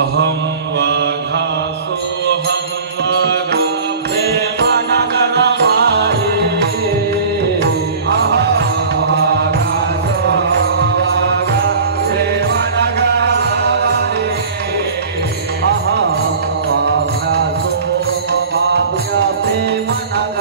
अहं वाघासोऽहं वाघा प्रेमनगरवारे अहं वाघासोऽहं वाघा प्रेमनगरवारे अहं वाघासोऽहं वाघा प्रेमनगरवारे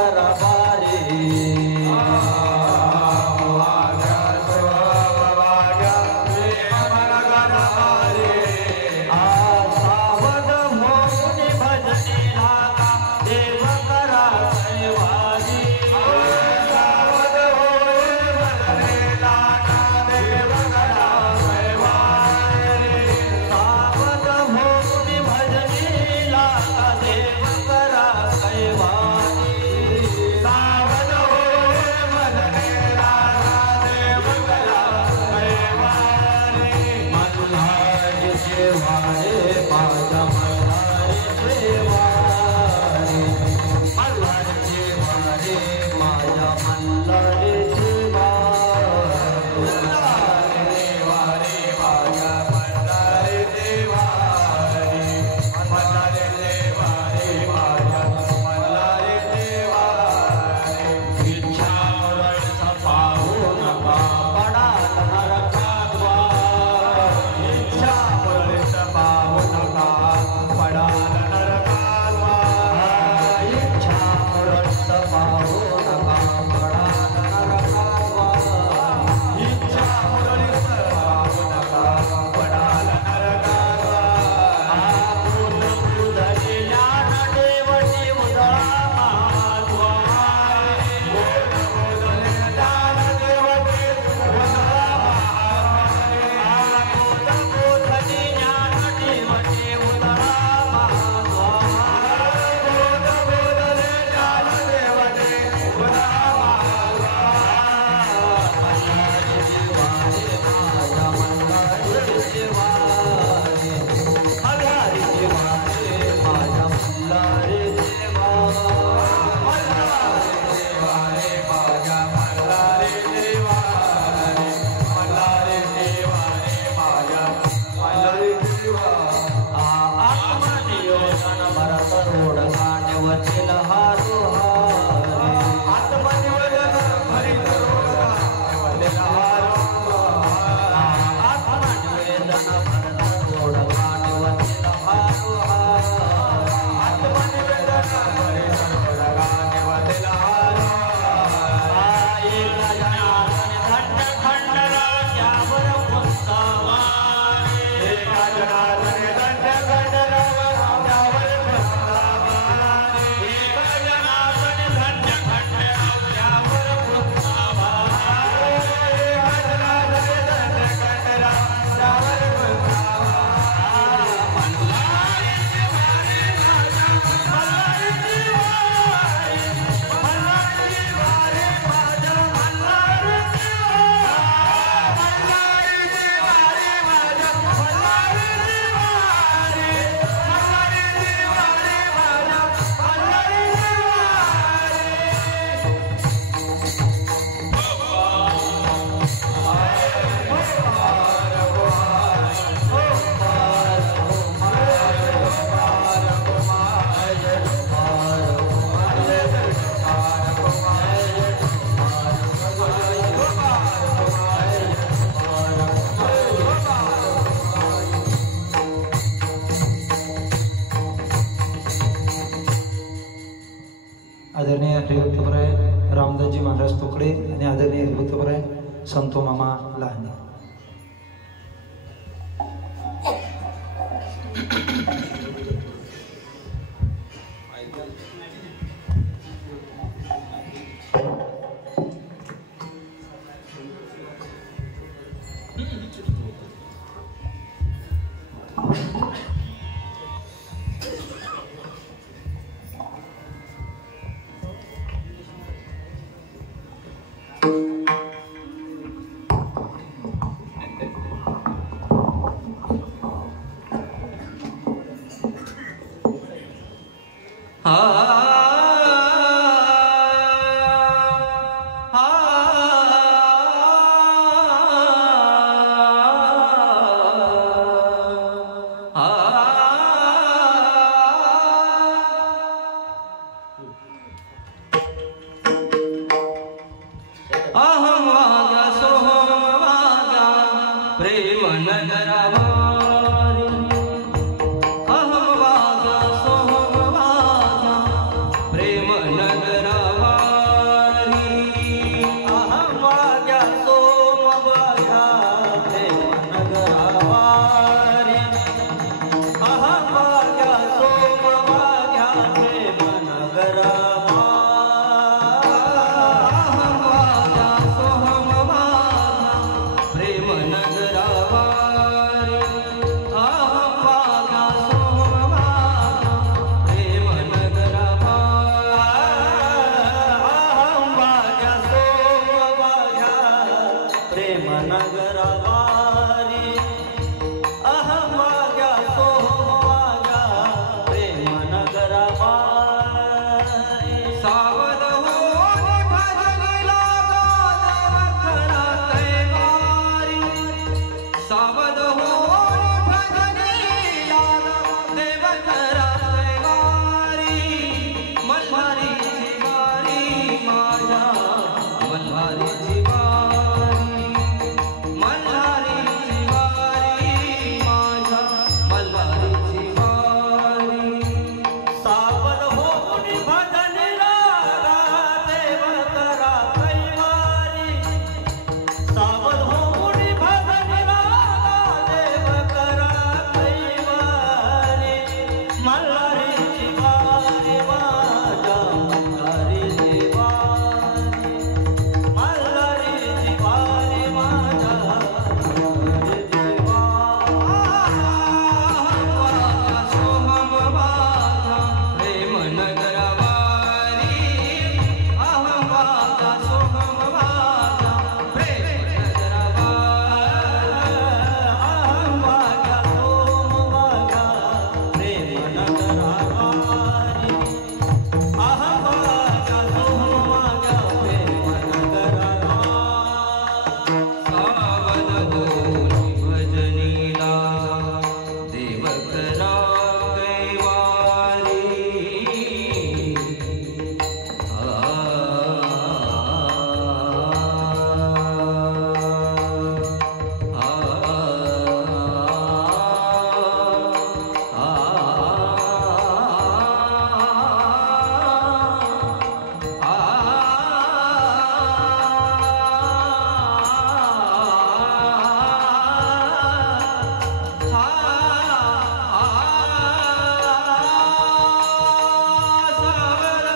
आदरणीय हरिभक्तपराय रामदासजी महाराज तोकडे आणि आदरणीय हरिभक्तपराय संतो मामा लहाने. प्रेम नगरवारी अहम वागा सोहम वागा प्रेम नगरवारी अहम वागा सोम वागा प्रेम नगरवारी अहम वागा सोम वागा प्रेम नगरवारी अहम वागा सोहम वागा प्रेम नगरवारी अहम वागा सोहम वागा प्रेम नगरवारी अहम वागा सोहम वागा प्रेम नगरवारी सावध होनी भजनी लागा देवखरा कैवारी सावध होनी भजनी लागा देवखरा कैवारी मल्हारी जिवारी माझा मल्हारी जिवारी मल्हारी जिवारी माझा मल्हारी जिवारी सावध होनी भजनी लागा देवखरा कैवारी सावध होनी भजनी लागा देवखरा कैवारी मल्हारी जिवारी माझा मल्हारी जिवारी मल्हारी जिवारी माझा मल्हारी जिवारी सोहम वागा प्रेम नगरवारी अहम वागा सोहम वागा प्रेम नगरवारी अहम वागा सोम वागा प्रेम नगरवारी अहम वागा सोम वागा प्रेम नगरवारी सावध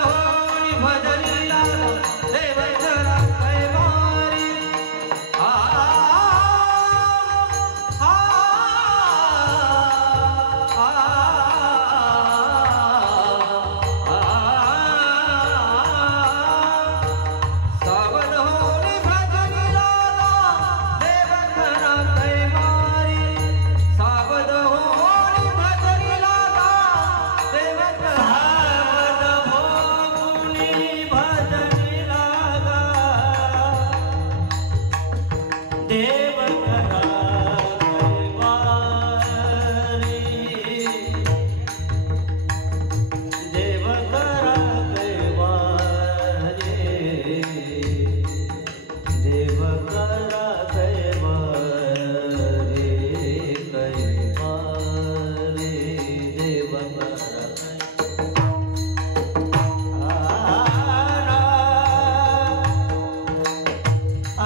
होनी भजनी लागा देवखरा कैवारी सावध होनी भजनी लागा देवखरा कैवारी सावध होनी भजनी लागा देवखरा सावध होनी भजनी लागा देवखरा कैवारी देवखरा कैवारी देवखरा कैवारी कैवारी देवखरा आ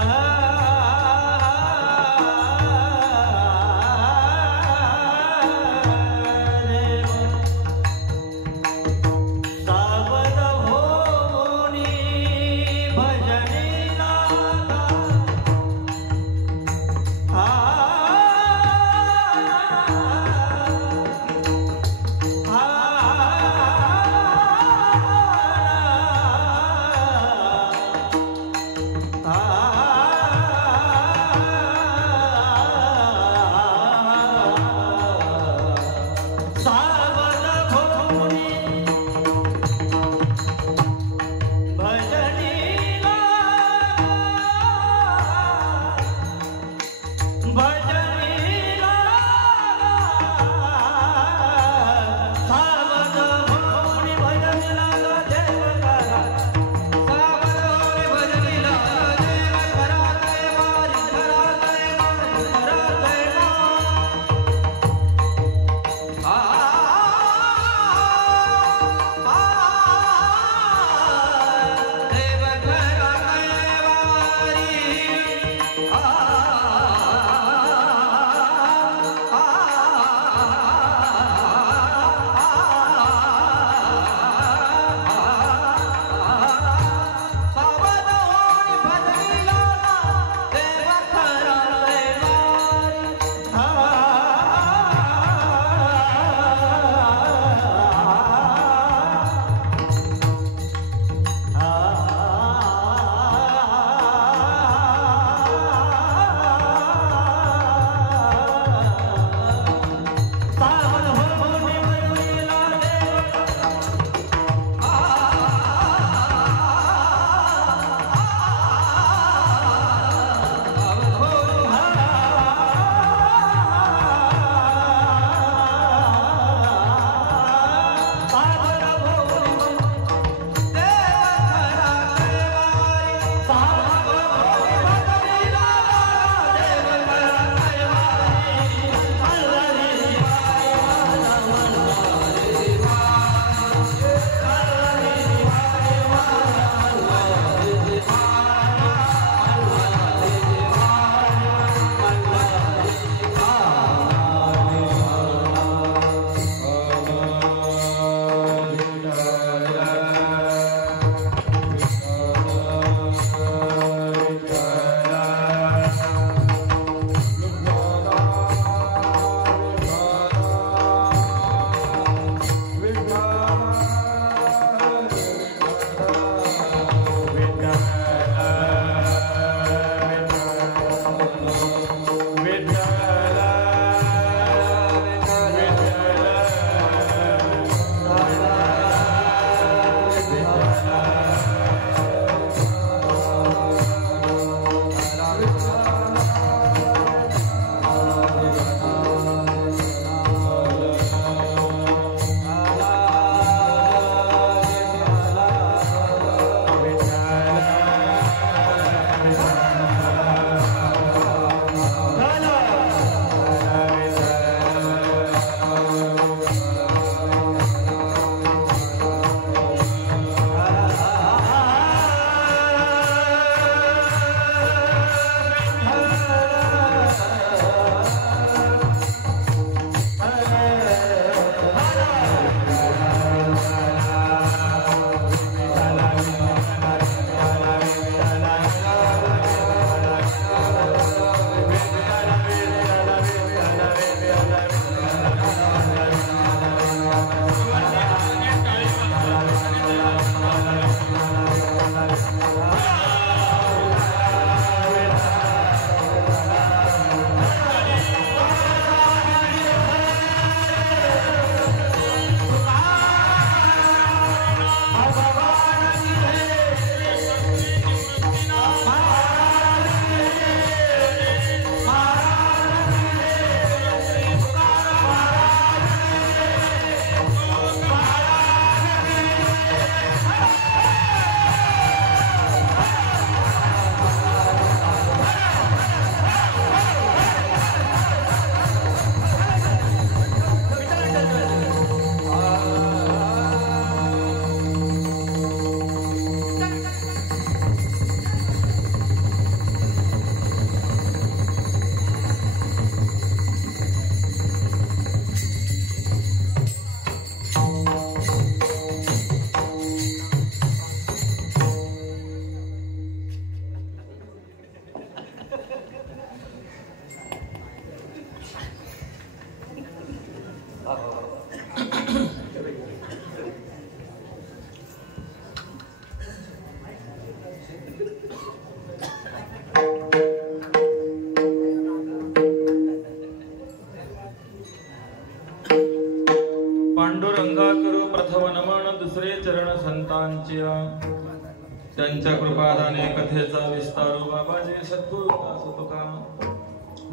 वाच्या त्यांच्या कृपादाने कथेचा विस्तारो बाबाजी सद्गुरु दास तुका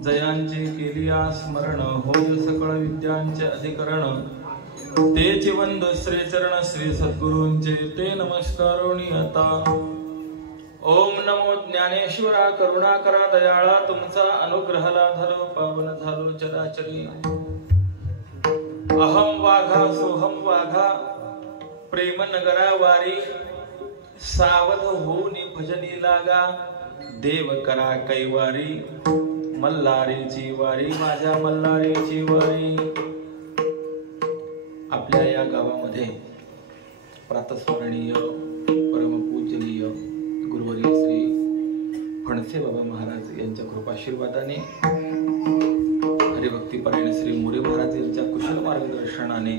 जयांची केलिया स्मरण होय सकळ विद्यांचे अधिकरण तेचे वंद श्री चरण श्री सद्गुरूंचे ते नमस्कारोनी आता ओम नमो ज्ञानेश्वरा करुणाकरा दयाळा तुमचा अनुग्रहाला झालो पावन झालो चराचरी अहम वाघा सोहम वाघा प्रेम नगरा वारी सावध होऊन भजनी लागा देव करा कैवारी मल्हारीची वारी माझ्या मल्हारीची वारी। आपल्या या गावामध्ये प्रातस्मरणीय परमपूजनीय गुरुवर्य श्री फणसे बाबा महाराज यांच्या कृपाशीर्वादाने हरिभक्तीपरायण श्री मोरे महाराज यांच्या कुशल मार्गदर्शनाने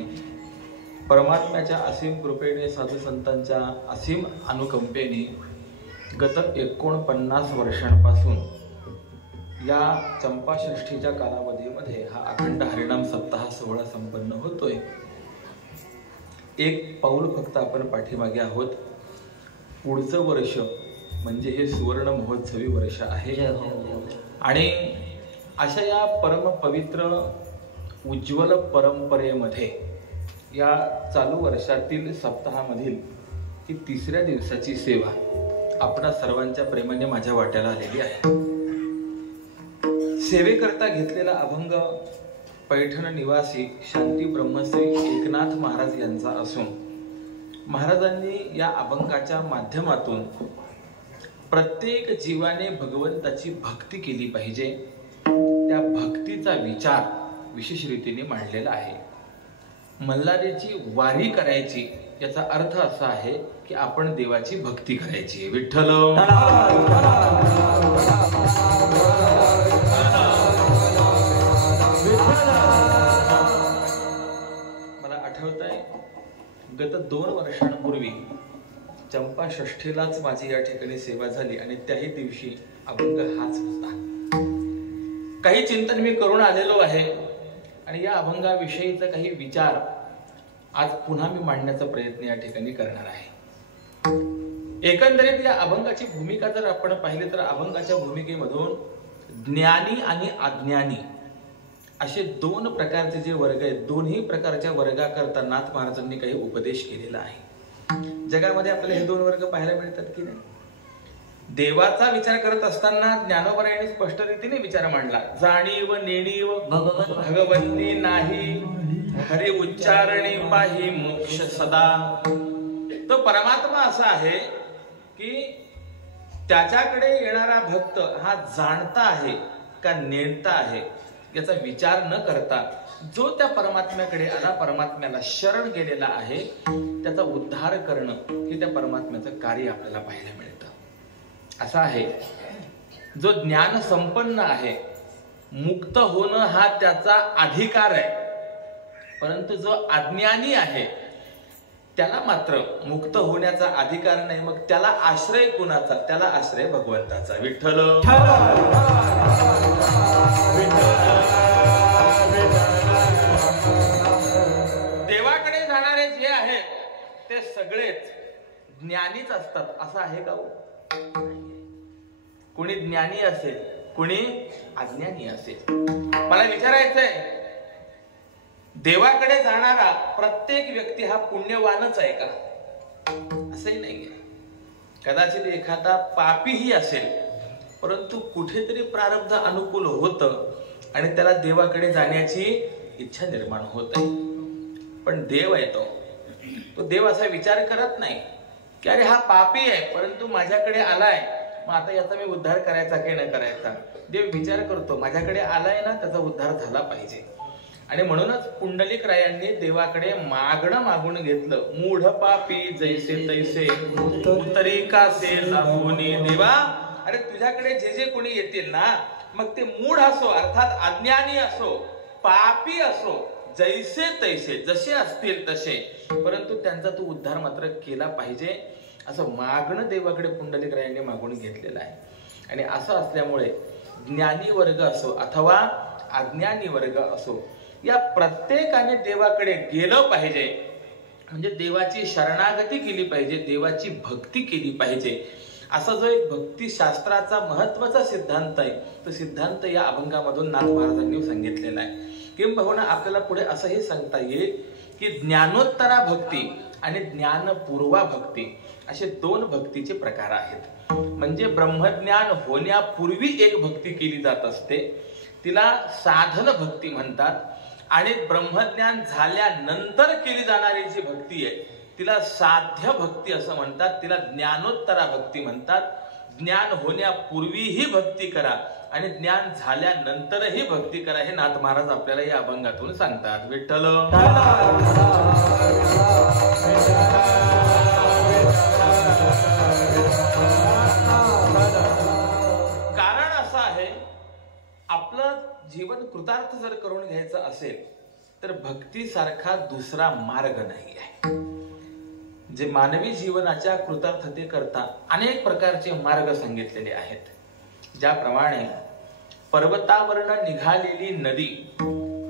परमात्म्याच्या असीम कृपेने साधू संतांच्या असीम अनुकंपेने गत 49 वर्षांपासून या चंपाषष्ठीच्या कालावधीमध्ये हा अखंड हरिनाम सप्ताह सोहळा संपन्न होतोय। एक पाऊल फक्त आपण पाठीमागे आहोत। पुढचं वर्ष म्हणजे हे सुवर्ण महोत्सवी वर्ष आहे आणि अशा या परम पवित्र उज्ज्वल परंपरेमध्ये या चालू वर्षातील सप्ताहामधील ही 3ऱ्या दिवसाची सेवा आपणा सर्वांच्या प्रेमाने माझ्या वाट्याला आलेली आहे। सेवेकरता घेतलेला अभंग पैठण निवासी शांती ब्रह्मश्री एकनाथ महाराज यांचा असून महाराजांनी या अभंगाच्या माध्यमातून प्रत्येक जीवाने भगवंताची भक्ती केली पाहिजे त्या भक्तीचा विचार विशेष रीतीने मांडलेला आहे। मल्हारीची वारी करायची याचा अर्थ असा आहे की आपण देवाची भक्ती करायची। विठ्ठल मला आठवतंय गत 2 वर्षांपूर्वी चंपाषष्ठीलाच माझी या ठिकाणी सेवा झाली आणि त्याही दिवशी अभंग हाच होता। काही चिंतन मी करून आलेलो आहे आणि या अभंगाविषयीचा काही विचार आज पुन्हा मी मांडण्याचा प्रयत्न या ठिकाणी करणार आहे। एकंदरीत या अभंगाची भूमिका जर आपण पाहिली तर अभंगाच्या भूमिकेमधून ज्ञानी आणि अज्ञानी असे 2 प्रकारचे जे वर्ग आहेत दोन्ही प्रकारच्या वर्गाकरता नाथ महाराजांनी काही उपदेश केलेला आहे। जगामध्ये आपल्याला हे 2 वर्ग पाहायला मिळतात की नाही। देवाचा विचार करत असताना ज्ञानोबरायांनी स्पष्ट रीतीने विचार मांडला। जाणीव नेणीव भगवंती नाही हरी उच्चारणी पाही मोक्ष सदा। तो परमात्मा असा आहे की त्याच्याकडे येणारा भक्त हा जाणता आहे का नेणता आहे याचा विचार न करता जो त्या परमात्म्याकडे आला परमात्म्याला शरण गेलेला आहे त्याचा उद्धार करणं हे त्या परमात्म्याचं कार्य आपल्याला पाहायला मिळतं। असा आहे जो ज्ञान संपन्न आहे मुक्त होणं हा त्याचा अधिकार आहे परंतु जो अज्ञानी आहे त्याला मात्र मुक्त होण्याचा अधिकार नाही। मग त्याला आश्रय कुणाचा त्याला आश्रय भगवंताचा। विठ्ठल देवाकडे जाणारे जे आहेत ते सगळेच ज्ञानीच असतात असं आहे का? कोणी ज्ञानी असेल कोणी अज्ञानी असेल। मला विचारायचंय देवाकडे जाणारा प्रत्येक व्यक्ती हा पुण्यवानच आहे का? असंही नाहीये। कदाचित एखादा पापीही असेल परंतु कुठेतरी प्रारब्ध अनुकूल होतं आणि त्याला देवाकडे जाण्याची इच्छा निर्माण होत आहे। पण देव आहे तो देव असा विचार करत नाही की अरे हा पापी आहे परंतु माझ्याकडे आलाय मग आता याचा मी उद्धार करायचा की न करायचा। देव विचार करतो माझ्याकडे आलाय ना त्याचा उद्धार झाला पाहिजे आणि म्हणूनच पुंडलिक रायांनी देवाकडे मागणं मागून घेतलं। मूढ पापी जैसे तैसे उतरी कासे लागोनी देवा। अरे तुझ्याकडे जे जे कोणी येतील ना मग ते मूढ असो अर्थात अज्ञानी असो पापी असो जैसे तैसे जसे असतील तसे परंतु त्यांचा तू उद्धार मात्र केला पाहिजे असं मागणं देवाकडे पुंडलिक रायांनी मागून घेतलेलं आहे। आणि असं असल्यामुळे ज्ञानी वर्ग असो अथवा अज्ञानी वर्ग असो या प्रत्येकाने देवाकडे गेलं पाहिजे म्हणजे देवाची शरणागती केली पाहिजे, देवाची भक्ती केली पाहिजे, असा जो एक भक्तिशास्त्राचा महत्वाचा सिद्धांत आहे, तो सिद्धांत या अभंगामधून नाथ महाराजांनी सांगितलेला आहे. किंबहुना आपल्याला पुढे असंही सांगता येईल की ज्ञानोत्तरा भक्ती आणि ज्ञानपूर्वा भक्ती असे दोन भक्तीचे प्रकार आहेत. म्हणजे ब्रह्मज्ञान होण्यापूर्वी एक भक्ती केली जात असते, तिला साधन भक्ती म्हणतात, आणि ब्रह्मज्ञान झाल्यानंतर केली जाणारी जी भक्ती आहे तिला साध्य भक्ती असं म्हणतात, तिला ज्ञानोत्तरा भक्ती म्हणतात. ज्ञान होण्यापूर्वीही भक्ती करा आणि ज्ञान झाल्यानंतरही भक्ती करा, हे नाथ महाराज आपल्याला या अभंगातून सांगतात. विठ्ठल कारण असं आहे, आपलं जीवन कृतार्थ जर करून घ्यायचं असेल तर भक्तीसारखा दुसरा मार्ग नाही आहे. जे मानवी जीवनाच्या कृतार्थतेकरता अनेक प्रकारचे मार्ग सांगितलेले आहेत. ज्याप्रमाणे पर्वतावरनं निघालेली नदी,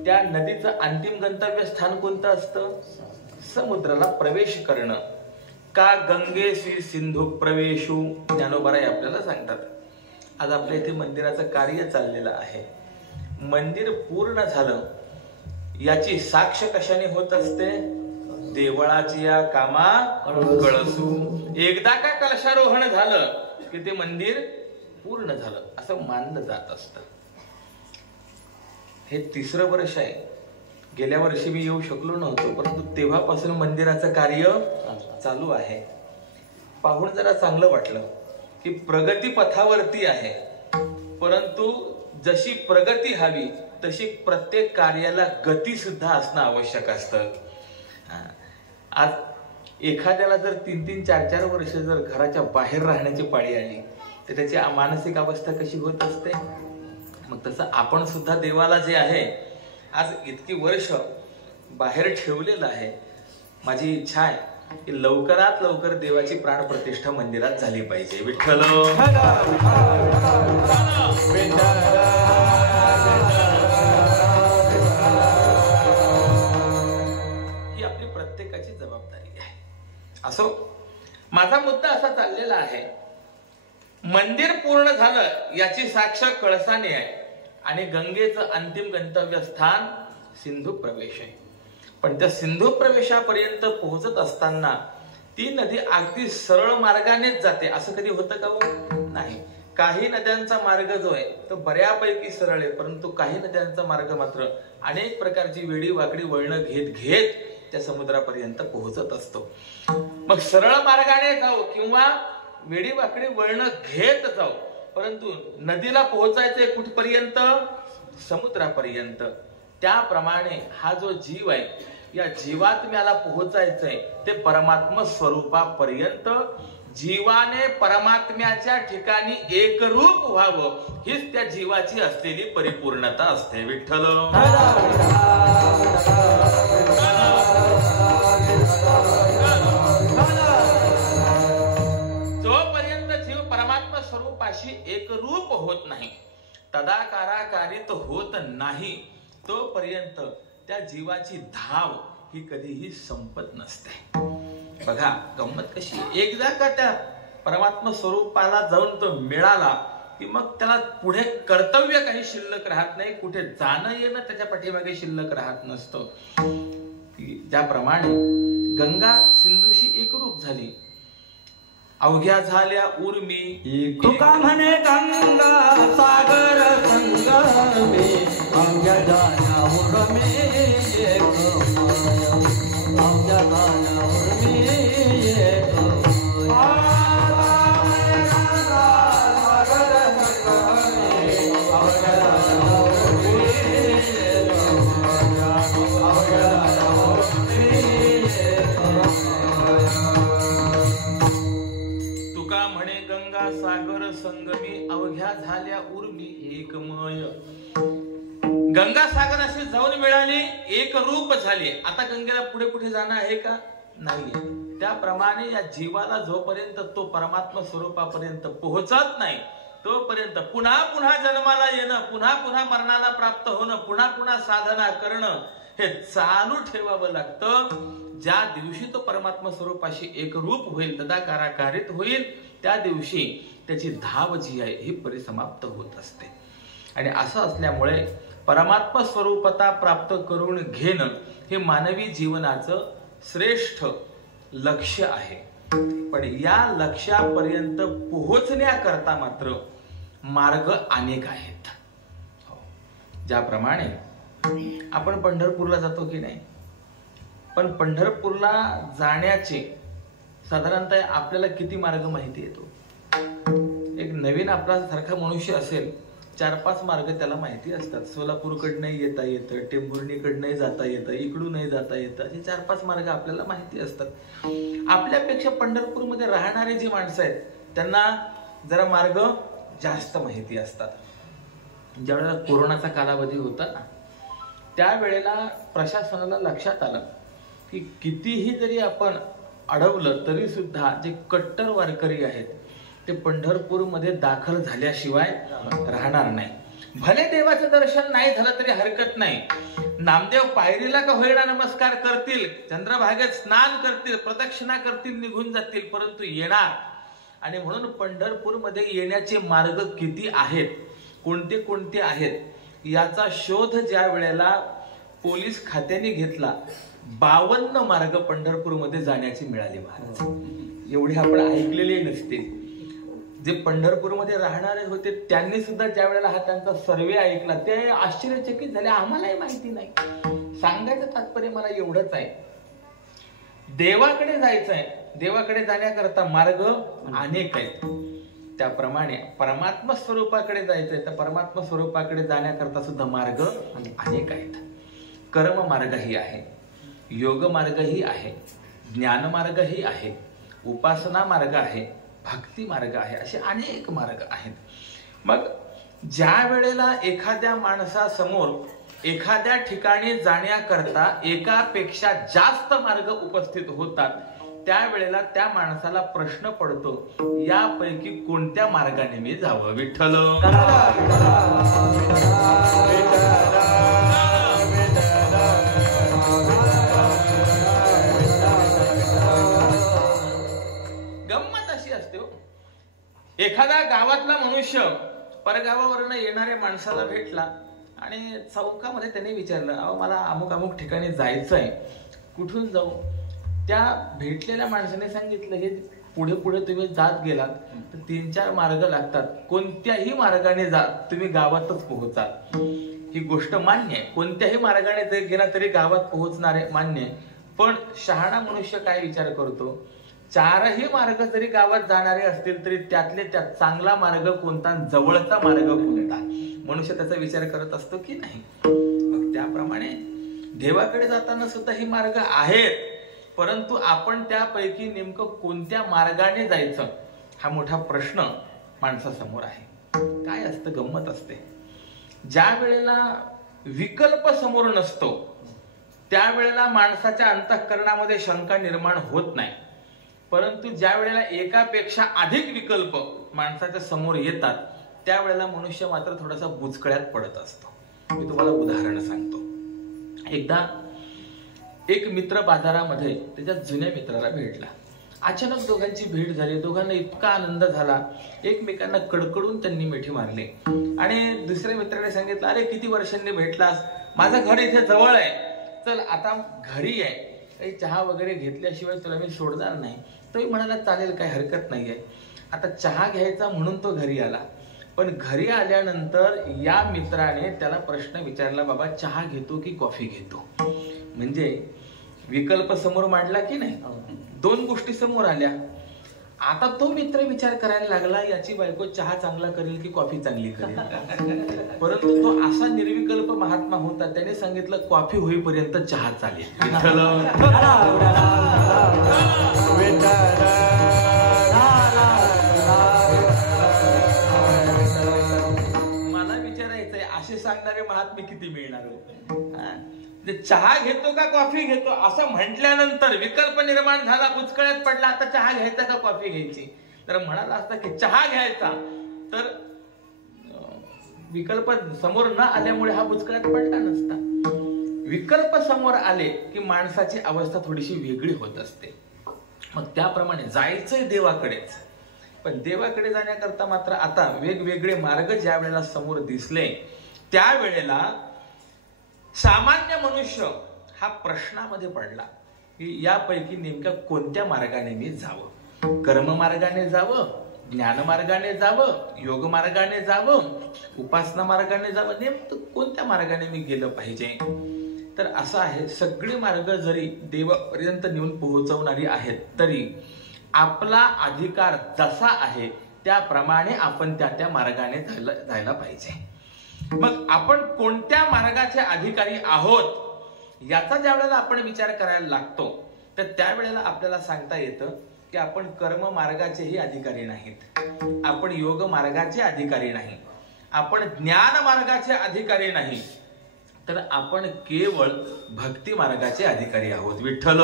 त्या नदीचं अंतिम गंतव्य स्थान कोणतं असतं? समुद्राला प्रवेश करणं. का गंगेसी सिंधू प्रवेशू, ज्ञानोबाराय आपल्याला सांगतात. आज आपल्या इथे मंदिराचं कार्य चाललेलं आहे. मंदिर पूर्ण झालं याची साक्ष कशाने होत असते? देवळाची या कामा कळसू. एकदा का कलशारोहण झालं की ते मंदिर पूर्ण झालं असं मानलं जात असतं. हे 3रं वर्ष आहे. गेल्या वर्षी मी येऊ शकलो नव्हतो, परंतु तेव्हापासून मंदिराचं कार्य चालू आहे. पाहून जरा चांगलं वाटलं की प्रगती पथावरती आहे, परंतु जशी प्रगती हवी तशी प्रत्येक कार्याला गती सुद्धा असणं आवश्यक असतं. आज एखाद्याला जर 3-3, 4-4 वर्ष जर घराच्या बाहेर राहण्याची पाळी आली तर त्याची मानसिक अवस्था कशी होत असते? मग तसं आपण सुद्धा देवाला जे आहे आज इतकी वर्ष बाहेर ठेवलेलं आहे. माझी इच्छा आहे की लवकरात लवकर देवाची प्राणप्रतिष्ठा मंदिरात झाली पाहिजे. विठ्ठल ही आपली प्रत्येकाची जबाबदारी आहे. असो, माझा मुद्दा असा चाललेला आहे, मंदिर पूर्ण झालं याची साक्ष कळसाने आहे आणि गंगेचं अंतिम गंतव्य स्थान सिंधू प्रवेश आहे. पण त्या सिंधू प्रवेशापर्यंत पोहोचत असताना ती नदी अगदी सरळ मार्गानेच जाते असं कधी होतं का? नाही. काही नद्यांचा मार्ग जो आहे तो बऱ्यापैकी सरळ आहे, परंतु काही नद्यांचा मार्ग मात्र अनेक प्रकारची वेडी वाकडी वळणं घेत घेत त्या समुद्रापर्यंत पोहोचत असतो. मग सरळ मार्गाने जाऊ किंवा वेडी वाकडी वळणं घेत जाऊ, परंतु नदीला पोहोचायचंय कुठपर्यंत? समुद्रापर्यंत. त्याप्रमाणे हा जो जीव आहे या जीवात्म्याला पोहोचायचंय ते परमात्म स्वरूपापर्यंत. जीवाने परमात्म्याच्या ठिकाणी एकरूप व्हावं हीच त्या जीवाची असलेली परिपूर्णता असते. विठ्ठल जोपर्यंत जीव परमात्मा स्वरूपाशी एकरूप होत नाही, तदाकाराकारित होत नाही, तोपर्यंत त्या जीवाची धाव ही कधीही संपत नसते. बघा गंमत कशी, एकदा का त्या परमात्मा स्वरूपाला जाऊन तो मिळाला की मग त्याला पुढे कर्तव्य काही शिल्लक राहत नाही, कुठे जाणं येणं त्याच्या पाठीमागे शिल्लक राहत नसतं. ज्याप्रमाणे गंगा सिंधूशी एकरूप झाली, अवघ्या झाल्या उर्मी. तुका म्हणे गंगा सागर संगमे, अवघ्या झाल्या उर्मी अवघ्या झाल्या उर्मी सागर संगमी अवघ्या झाल्या उर्मी एकमय. गंगा सागराशी जाऊन मिळाली, एक रूप झाली. आता गंगेला पुढे कुठे जाणं आहे का? नाहीये. त्याप्रमाणे या जीवाला जोपर्यंत तो परमात्मा स्वरूपापर्यंत पोहोचत नाही तोपर्यंत पुन्हा पुन्हा जन्माला येणं, पुन्हा पुन्हा मरणाला प्राप्त होणं, पुन्हा पुन्हा साधना करणं हे चालू ठेवावं लागतं. ज्या दिवशी तो परमात्मा स्वरूपाशी एकरूप होईल, तदाकाराकारित होईल, त्या दिवशी त्याची धाव जी आहे ही परिसमाप्त होत असते. आणि असं असल्यामुळे परमात्मा स्वरूपता प्राप्त करून घेणं हे मानवी जीवनाचं श्रेष्ठ लक्ष्य आहे. पण या लक्ष्यापर्यंत पोहोचण्याकरता मात्र मार्ग अनेक आहेत. ज्याप्रमाणे आपण पंढरपूरला जातो की नाही, पण पंढरपूरला जाण्याचे साधारणतः आपल्याला किती मार्ग माहिती येतो? एक नवीन आपला सारखा मनुष्य असेल, 4-5 मार्ग त्याला माहिती असतात. सोलापूरकडनं येता येतं, टेंभुर्णीकडनं जाता येतं, इकडूनही जाता येतं, असे 4-5 मार्ग आपल्याला माहिती असतात. आपल्यापेक्षा पंढरपूरमध्ये राहणारे जी माणसं आहेत त्यांना जरा मार्ग जास्त माहिती असतात. ज्यावेळेला कोरोनाचा कालावधी होता ना, त्यावेळेला प्रशासनाला लक्षात आलं की कितीही जरी आपण अडवलं तरी सुद्धा जे कट्टर वारकरी आहेत ते पंढरपूरमध्ये दाखल झाल्याशिवाय राहणार नाही. भले देवाचं दर्शन नाही झालं तरी हरकत नाही, नामदेव पायरीला का होईना नमस्कार करतील, चंद्रभागेत स्नान करतील, प्रदक्षिणा करतील, निघून जातील, परंतु येणार. आणि म्हणून पंढरपूरमध्ये येण्याचे मार्ग किती आहेत, कोणते कोणते आहेत, याचा शोध ज्या वेळेला पोलीस खात्याने घेतला, 52 मार्ग पंढरपूरमध्ये जाण्याची मिळाली महाराज. एवढे आपण ऐकलेले नसते. जे पंढरपूरमध्ये राहणारे होते त्यांनी सुद्धा ज्या वेळेला हा त्यांचा सर्वे ऐकला ते आश्चर्यचकित झाले. आम्हालाही माहिती नाही. सांगायचं तात्पर्य मला एवढंच आहे, देवाकडे जायचंय, देवाकडे जाण्याकरता मार्ग अनेक आहेत. त्याप्रमाणे परमात्मा स्वरूपाकडे जायचंय तर परमात्मा स्वरूपाकडे जाण्याकरता सुद्धा मार्ग अनेक आहेत. कर्म मार्गही आहे, योग मार्गही आहे, ज्ञान मार्गही आहे, उपासना मार्ग आहे, भक्ती मार्ग आहे, असे अनेक मार्ग आहेत. मग ज्या वेळेला एखाद्या माणसासमोर एखाद्या ठिकाणी जाण्याकरता एकापेक्षा जास्त मार्ग उपस्थित होतात, त्यावेळेला त्या माणसाला प्रश्न पडतो, यापैकी कोणत्या मार्गाने मी जावं? विठ्ठल गंमत अशी असते हो, एखादा गावातला मनुष्य परगावावरनं येणाऱ्या माणसाला भेटला आणि चौकामध्ये त्याने विचारलं, अहो मला अमुक अमुक ठिकाणी जायचंय, कुठून जाऊ? त्या भेटलेल्या माणसाने सांगितलं, हे पुढे पुढे तुम्ही जात गेलात तर 3-4 मार्ग लागतात, कोणत्याही मार्गाने जा तुम्ही गावातच पोहोचाल. ही गोष्ट मान्य आहे, कोणत्याही मार्गाने जर गेला तरी गावात पोहोचणार आहे, मान्य आहे. पण शहाणा मनुष्य काय विचार करतो, 4ही मार्ग जरी गावात जाणारे असतील तरी त्यातले त्यात चांगला मार्ग कोणता, जवळचा मार्ग कोणता, मनुष्य त्याचा विचार करत असतो की नाही. मग त्याप्रमाणे देवाकडे जाताना सुद्धा ही मार्ग आहेत, परंतु आपण त्यापैकी नेमकं कोणत्या मार्गाने जायचं हा मोठा प्रश्न माणसासमोर आहे. काय असतं, गंमत असते, ज्या वेळेला विकल्प समोर नसतो त्यावेळेला माणसाच्या अंतःकरणामध्ये शंका निर्माण होत नाही. परंतु ज्या वेळेला एकापेक्षा अधिक विकल्प माणसाच्या समोर येतात त्यावेळेला मनुष्य मात्र थोडासा बुचकळ्यात पडत असतो. मी तुम्हाला उदाहरण सांगतो. एकदा एक मित्र बाजारामध्ये त्याच्या जुन्या मित्राला भेटला. अचानक दोघांची भेट झाली. दोघांना इतका आनंद झाला, एकमेकांना कडकडून त्यांनी मिठी मारली. आणि दुसऱ्या मित्राने सांगितलं, अरे किती वर्षांनी भेटलास, माझं घर इथे जवळ आहे, चल आता घरी आहे, काही चहा वगैरे घेतल्याशिवाय तुला मी सोडणार नाही. तोही म्हणाला, चालेल, काही हरकत नाहीये. आता चहा घ्यायचा म्हणून तो घरी आला. पण घरी आल्यानंतर या मित्राने त्याला प्रश्न विचारला, बाबा चहा घेतो की कॉफी घेतो? म्हणजे विकल्प समोर मांडला की नाही, 2 गोष्टी समोर आल्या. आता तो मित्र विचार करायला लागला, याची बायको चहा चांगला करेल की कॉफी चांगली करेल. परंतु तो असा निर्विकल्प महात्मा होता, त्याने सांगितलं कॉफी होईपर्यंत चहा चालेल. मला विचारायचंय, असे सांगणारे महात्मे किती मिळणार? चहा घेतो का कॉफी घेतो असं म्हटल्यानंतर विकल्प निर्माण झाला, बुचकळ्यात पडला, आता चहा घ्यायचा का कॉफी घ्यायची? तर म्हणाला असता की चहा घ्यायचा, तर विकल्प समोर न आल्यामुळे हा बुचकळ्यात पडला नसता. विकल्प समोर आले की माणसाची अवस्था थोडीशी वेगळी होत असते. मग त्याप्रमाणे जायचंय देवाकडेच, पण देवाकडे जाण्याकरता मात्र आता वेगवेगळे मार्ग ज्या वेळेला समोर दिसले त्यावेळेला सामान्य मनुष्य हा प्रश्नामध्ये पडला की यापैकी नेमक्या कोणत्या मार्गाने मी जावं. कर्म मार्गाने जावं, ज्ञान मार्गाने जावं, योग मार्गाने जावं, उपासना मार्गाने जावं, नेमकं कोणत्या मार्गाने मी गेलं पाहिजे. तर असं आहे, सगळे मार्ग जरी देवापर्यंत नेऊन पोहोचवणारी आहेत तरी आपला अधिकार जसा आहे त्याप्रमाणे आपण त्या मार्गाने जायला पाहिजे. मग आपण कोणत्या मार्गाचे अधिकारी आहोत याचा ज्या वेळेला आपण विचार करायला लागतो तर त्यावेळेला आपल्याला सांगता येतं की आपण कर्म मार्गाचेही अधिकारी नाहीत, आपण योग मार्गाचे अधिकारी नाही, आपण ज्ञान मार्गाचे अधिकारी नाही, तर आपण केवळ भक्ती मार्गाचे अधिकारी आहोत. विठ्ठल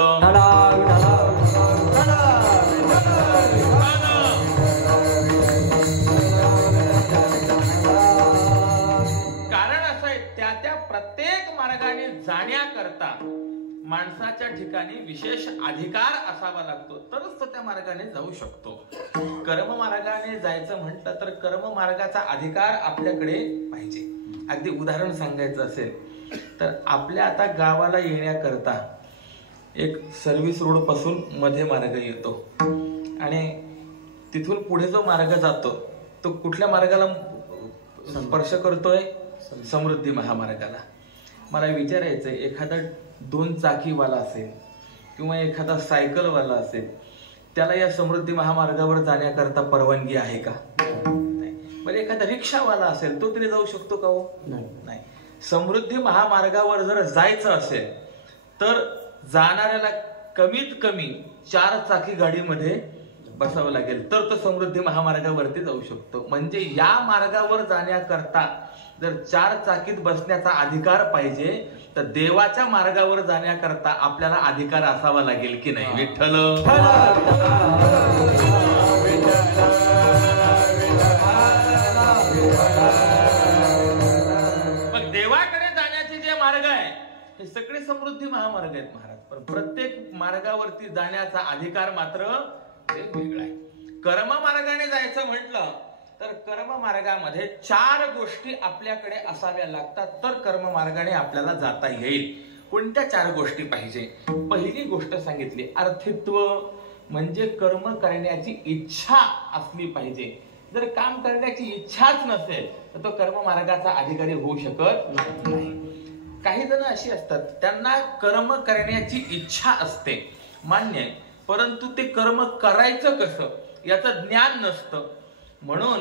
कारण असं आहे, त्या प्रत्येक मार्गाने जाण्याकरता माणसाच्या ठिकाणी विशेष अधिकार असावा लागतो, तरच तो त्या मार्गाने जाऊ शकतो. कर्म मार्गाने जायचं म्हटलं तर कर्म मार्गाचा अधिकार आपल्याकडे पाहिजे. अगदी उदाहरण सांगायचं असेल तर आपल्या आता गावाला येण्याकरता एक सर्व्हिस रोड पासून मध्ये मार्ग येतो आणि तिथून पुढे जो मार्ग जातो तो कुठल्या मार्गाला स्पर्श करतोय? समृद्धी महामार्गाला. मला विचारायचंय, एखादा 2 चाकीवाला असेल किंवा एखादा सायकलवाला असेल, त्याला या समृद्धी महामार्गावर जाण्याकरता परवानगी आहे का? नाही. बरं, एखादा रिक्षावाला असेल तो तरी जाऊ शकतो का हो? नाही. समृद्धी महामार्गावर जर जायचं असेल तर जाणाऱ्याला कमीत कमी 4 चाकी गाडीमध्ये बसावं लागेल, तर तो समृद्धी महामार्गावरती जाऊ शकतो. म्हणजे या मार्गावर जाण्याकरता जर 4 चाकीत बसण्याचा अधिकार पाहिजे तर देवाच्या मार्गावर जाण्याकरता आपल्याला अधिकार असावा लागेल की नाही? विठ्ठल मग देवाकडे जाण्याचे जे मार्ग आहे हे सगळे समृद्धी महामार्ग आहेत महाराज, पण प्रत्येक मार्गावरती जाण्याचा अधिकार मात्र वेगवेगळा आहे. कर्म मार्गाने जायचं म्हटलं तर कर्म मार्गामध्ये 4 गोष्टी आपल्याकडे असाव्या लागतात, तर कर्म मार्गाने आपल्याला जाता येईल. कोणत्या 4 गोष्टी पाहिजे? पहिली गोष्ट सांगितली, अर्थित्व, म्हणजे कर्म करण्याची इच्छा असली पाहिजे. जर काम करण्याची इच्छाच नसेल तर तो कर्म मार्गाचा अधिकारी होऊ शकत नाही. काही जण अशी असतात, त्यांना कर्म करण्याची इच्छा असते, मान्य आहे, परंतु ते कर्म करायचं कसं याचं ज्ञान नसतं. म्हणून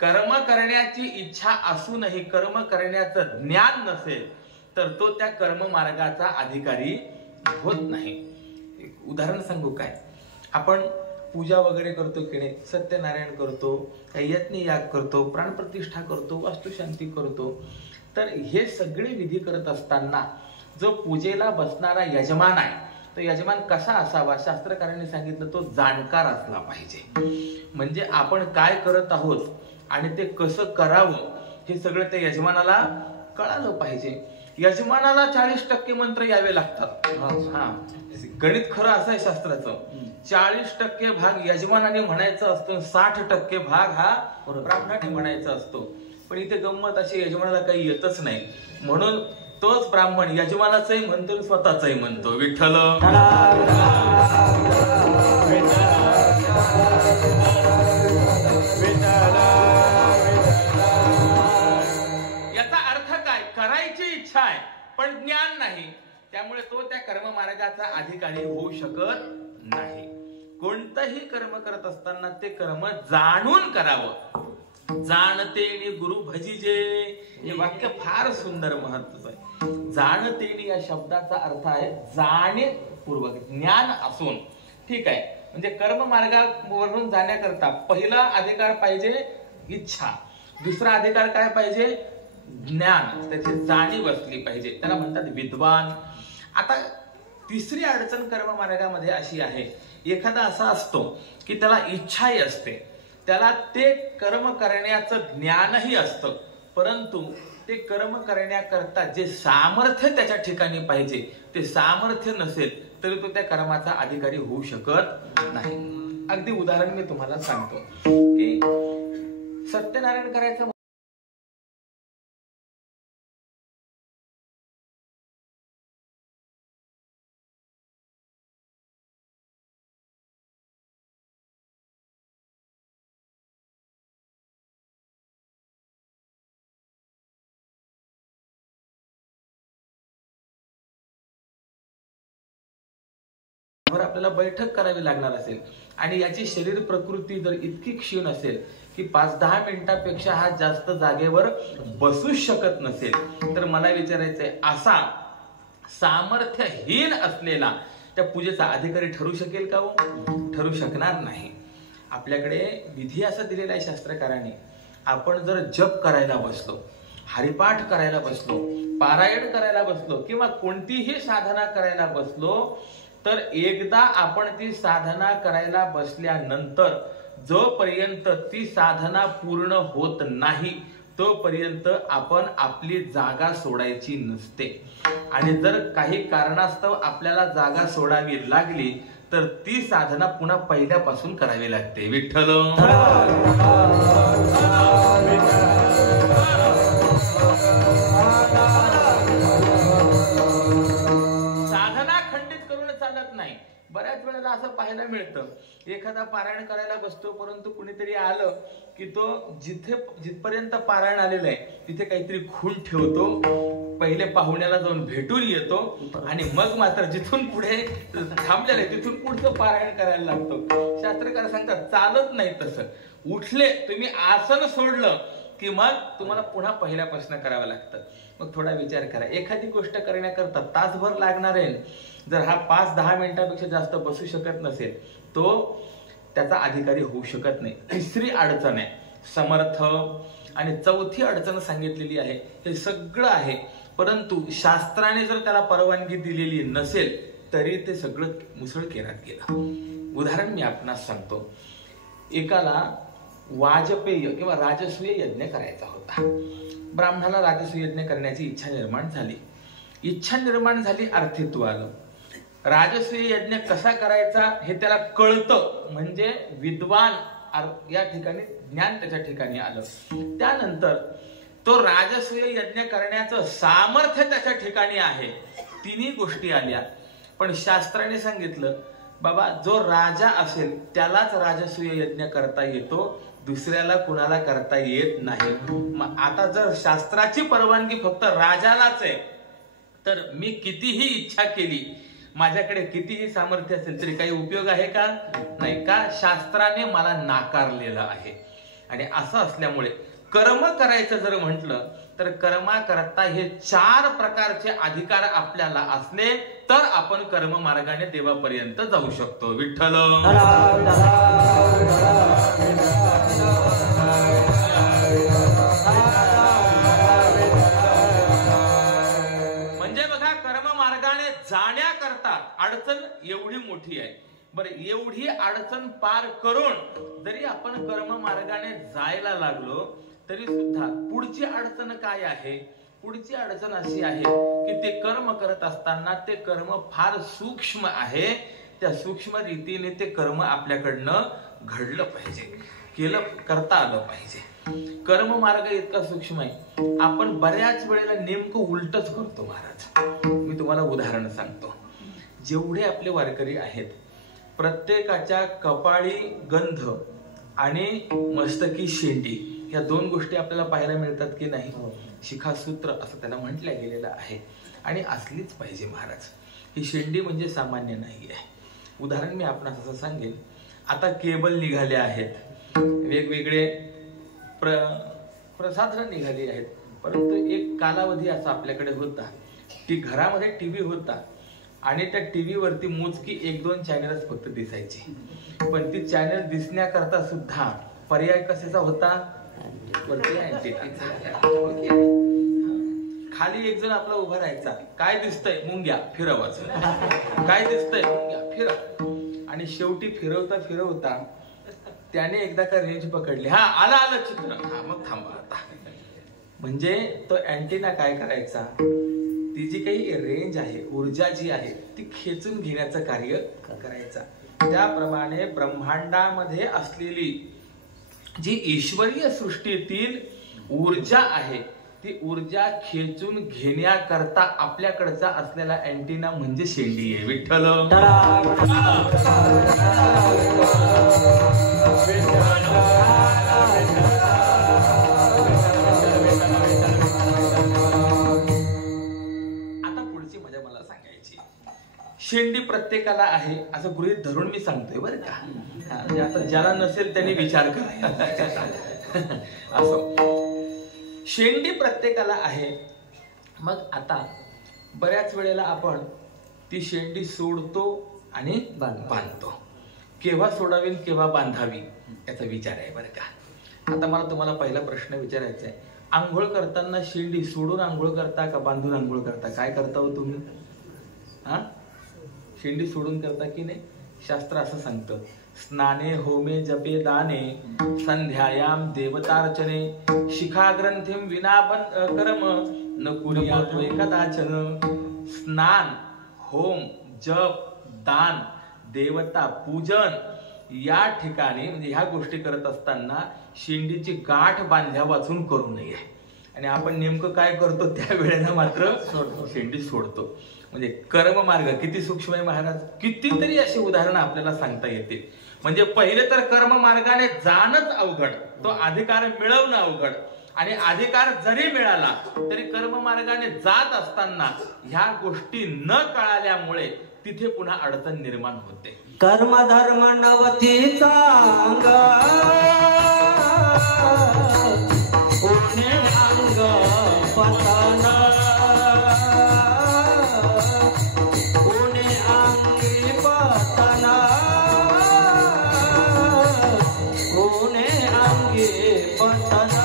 कर्म करण्याची इच्छा असूनही कर्म करण्याचं ज्ञान नसेल तर तो त्या कर्म मार्गाचा अधिकारी होत नाही. एक उदाहरण सांगू काय? आपण पूजा वगैरे करतो की नाही, सत्यनारायण करतो, काही यज्ञ याग करतो, प्राणप्रतिष्ठा करतो, वास्तुशांती करतो. तर हे सगळे विधी करत असताना जो पूजेला बसणारा यजमान आहे तर यजमान कसा असावा? शास्त्रकारांनी सांगितलं, तो जाणकार असला पाहिजे. म्हणजे आपण काय करत आहोत आणि ते कसं करावं हे सगळं त्या यजमानाला कळालं पाहिजे. यजमानाला 40% मंत्र यावे लागतात. गणित खरं असं आहे शास्त्राचं, 40% भाग यजमानाने म्हणायचा असतो, 60% भाग हा ब्राह्मणाने म्हणायचा असतो. पण इथे गंमत अशी, यजमानाला काही येतच नाही, म्हणून तोच ब्राह्मण यजमानाचंही म्हणतो, स्वतःचंही म्हणतो. विठ्ठल याचा अर्थ काय? करायची इच्छा आहे पण ज्ञान नाही, त्यामुळे तो त्या कर्म मार्गाचा अधिकारी होऊ शकत नाही. कोणतंही कर्म करत असताना ते कर्म जाणून करावं. जाणतेनी गुरु भजिजे, हे वाक्य फार सुंदर, महत्वाचं आहे. जाणतेनी या शब्दाचा अर्थ आहे जाणीवपूर्वक, ज्ञान असून. ठीक आहे, म्हणजे कर्म मार्गावरून जाण्याकरता पहिला अधिकार पाहिजे इच्छा, दुसरा अधिकार काय पाहिजे? ज्ञान, त्याची जाणीव असली पाहिजे, त्याला म्हणतात विद्वान. आता तिसरी अडचण कर्म मार्गामध्ये अशी आहे, एखादा असा असतो की त्याला इच्छाही असते, त्याला ते कर्म करण्याचं ज्ञानही असतं, परंतु ते कर्म करण्याकरता जे सामर्थ्य त्याच्या ठिकाणी पाहिजे ते सामर्थ्य नसेल तरी तो त्या कर्माचा अधिकारी होऊ शकत नाही. अगदी उदाहरण मी तुम्हाला सांगतो की सत्यनारायण करायचं आपल्याला बैठक करावी लागणार असेल आणि याची शरीर प्रकृती जर इतकी क्षीण असेल की 5-10 मिनिटांपेक्षा हा जास्त जागेवर बसूच शकत नसेल तर मला विचारायचंय असा सामर्थ्यहीन असलेला त्या पूजेचा अधिकारी ठरू शकेल का? ठरू शकणार नाही. आपल्याकडे विधी असा दिलेला आहे शास्त्रकारांनी, आपण जर जप करायला बसलो, हरिपाठ करायला बसलो, पारायण करायला बसलो किंवा कोणतीही साधना करायला बसलो तर एकदा आपण ती साधना करायला बसल्यानंतर जोपर्यंत ती साधना पूर्ण होत नाही तोपर्यंत आपण आपली जागा सोडायची नसते. आणि जर काही कारणास्तव आपल्याला जागा सोडावी लागली तर ती साधना पुन्हा पहिल्यापासून करावी लागते. विठ्ठल बऱ्याच वेळेला असं पाहायला मिळतं, एखादा पारायण करायला बसतो परंतु कुणीतरी आलं की तो जिथपर्यंत पारायण आलेलं आहे तिथे काहीतरी खूण ठेवतो, पहिले पाहुण्याला जाऊन भेटून येतो आणि मग मात्र जिथून पुढे थांबलेलं आहे तिथून पुढचं पारायण करायला लागतो. शास्त्रकार सांगतात चालत नाही तसं. उठले तुम्ही आसन सोडलं की मग तुम्हाला पुन्हा पहिल्यापासून करावं लागतं. मग थोडा विचार करा, एखादी गोष्ट करण्याकरता तासभर लागणार आहे, जर हा 5-10 मिनिटांपेक्षा जास्त बसू शकत नसेल तो त्याचा अधिकारी होऊ शकत नाही. तिसरी अडचण आहे समर्थ. आणि चौथी अडचण सांगितलेली आहे. हे सगळं आहे परंतु शास्त्राने जर त्याला परवानगी दिलेली नसेल तरी ते सगळं मुसळकेरात गेलं. उदाहरण मी आपणास सांगतो. एकाला वाजपेय किंवा राजसूय यज्ञ करायचा होता. ब्राह्मणाला राजसूय यज्ञ करण्याची इच्छा निर्माण झाली, अर्थित्व आलं. राजसूय यज्ञ कसा करायचा हे त्याला कळतं, म्हणजे विद्वान या ठिकाणी ज्ञान त्याच्या ठिकाणी आलं. त्यानंतर तो राजसूय यज्ञ करण्याचं सामर्थ्य त्याच्या ठिकाणी आहे. तिन्ही गोष्टी आल्या. पण शास्त्राने सांगितलं बाबा जो राजा असेल त्यालाच राजसूय यज्ञ करता येतो, दुसऱ्याला कुणाला करता येत नाही. मग आता जर शास्त्राची परवानगी फक्त राजालाच आहे तर मी कितीही इच्छा केली, माझ्याकडे कितीही सामर्थ्य असेल तरी काही उपयोग आहे का? नाही. का? शास्त्राने मला नाकारलेलं आहे. आणि असं असल्यामुळे कर्म करायचं जर म्हटलं तर कर्माकरता हे 4 प्रकारचे अधिकार आपल्याला असले तर आपण कर्म मार्गाने देवापर्यंत जाऊ शकतो. विठ्ठल म्हणजे बघा, कर्म मार्गाने जाण्याकरता अडचण एवढी मोठी आहे. बरं, एवढी अडचण पार करून जरी आपण कर्म मार्गाने जायला लागलो तरी सुद्धा पुढची अडचण काय आहे? पुढची अडचण अशी आहे की ते कर्म करत असताना ते कर्म फार सूक्ष्म आहे. त्या सूक्ष्म रीतीने ते कर्म आपल्याकडनं घडलं पाहिजे, करता आलं पाहिजे. कर्म मार्ग इतका सूक्ष्म आहे, आपण बऱ्याच वेळेला नेमकं उलटच करतो महाराज. मी तुम्हाला उदाहरण सांगतो. जेवढे आपले वारकरी आहेत प्रत्येकाच्या कपाळी गंध आणि मस्तकी शेंडी या 2 गोष्टी आपल्याला पाहायला मिळतात की नाही? शिखासूत्र असं त्याला म्हटलं गेलेलं आहे आणि असलीच पाहिजे महाराज. ही शेंडी म्हणजे सामान्य नाही आहे. उदाहरण मी आपणास असं सांगेन, आता केबल निघाले आहेत, वेगवेगळे प्रसाधन निघाली आहेत, परंतु एक कालावधी असा आपल्याकडे होता की घरामध्ये टीव्ही होता आणि त्या टीव्ही वरती मोजकी 1-2 चॅनल्स फक्त दिसायची. पण ती चॅनल दिसण्याकरता सुद्धा पर्याय कशाचा होता? वरती अँटेना. खाली एक जण आपला उभा राहायचा, काय दिसतंय? मुंग्या फिरवायचं. काय दिसतंय? मुंग्या फिरव. आणि शेवटी फिरवता त्याने एकदा का रेंज पकडली, हा आलं चित्र, हा मग थांबा आता. म्हणजे तो अँटेना काय करायचा, ती जी काही रेंज आहे, ऊर्जा जी आहे ती खेचून घेण्याचं कार्य करायचा. त्याप्रमाणे ब्रह्मांडामध्ये असलेली जी ईश्वरीय सृष्टीतील ऊर्जा आहे ती ऊर्जा खेचून घेण्याकरता आपल्याकडचा असलेला अँटेना म्हणजे शेंडी आहे. विठ्ठल शेंडी प्रत्येकाला आहे असं गृहीत धरून मी सांगतोय बरं का. म्हणजे आता ज्याला नसेल त्यांनी विचार करायचा. असं शेंडी प्रत्येकाला आहे. मग आता बऱ्याच वेळेला आपण ती शेंडी सोडतो आणि बांधतो. केव्हा सोडावी केव्हा बांधावी याचा विचार आहे बरं का. आता मला तुम्हाला पहिला प्रश्न विचारायचा आहे, आंघोळ करताना शेंडी सोडून आंघोळ करता का बांधून आंघोळ करता? काय करता हो तुम्ही? शेंडी सोडून करता की नाही? शास्त्र असं सांगतं, स्नाने होमे जपे दाने संध्यायाम देवतार्चने शिखाग्रंथीम विना कर्म न कुर्यात् कदाचन. स्नान, होम, जप, दान, देवता पूजन या ठिकाणी म्हणजे ह्या गोष्टी करत असताना शेंडीची गाठ बांधल्या वाचून करू नये. आणि आपण नेमकं काय करतो त्या वेळेला मात्र शेंडी सोडतो. म्हणजे कर्ममार्ग किती सूक्ष्म आहे महाराज. कितीतरी अशी उदाहरणं आपल्याला सांगता येतील. म्हणजे पहिले तर कर्ममार्गाने जाणंच अवघड, तो अधिकार मिळवणं अवघड. आणि अधिकार जरी मिळाला तरी कर्ममार्गाने जात असताना ह्या गोष्टी न कळाल्यामुळे तिथे पुन्हा अडचण निर्माण होते. कर्म धर्म नवती चांग उणे अंग पतन उणे अंगी पतन उणे अंगी पतन.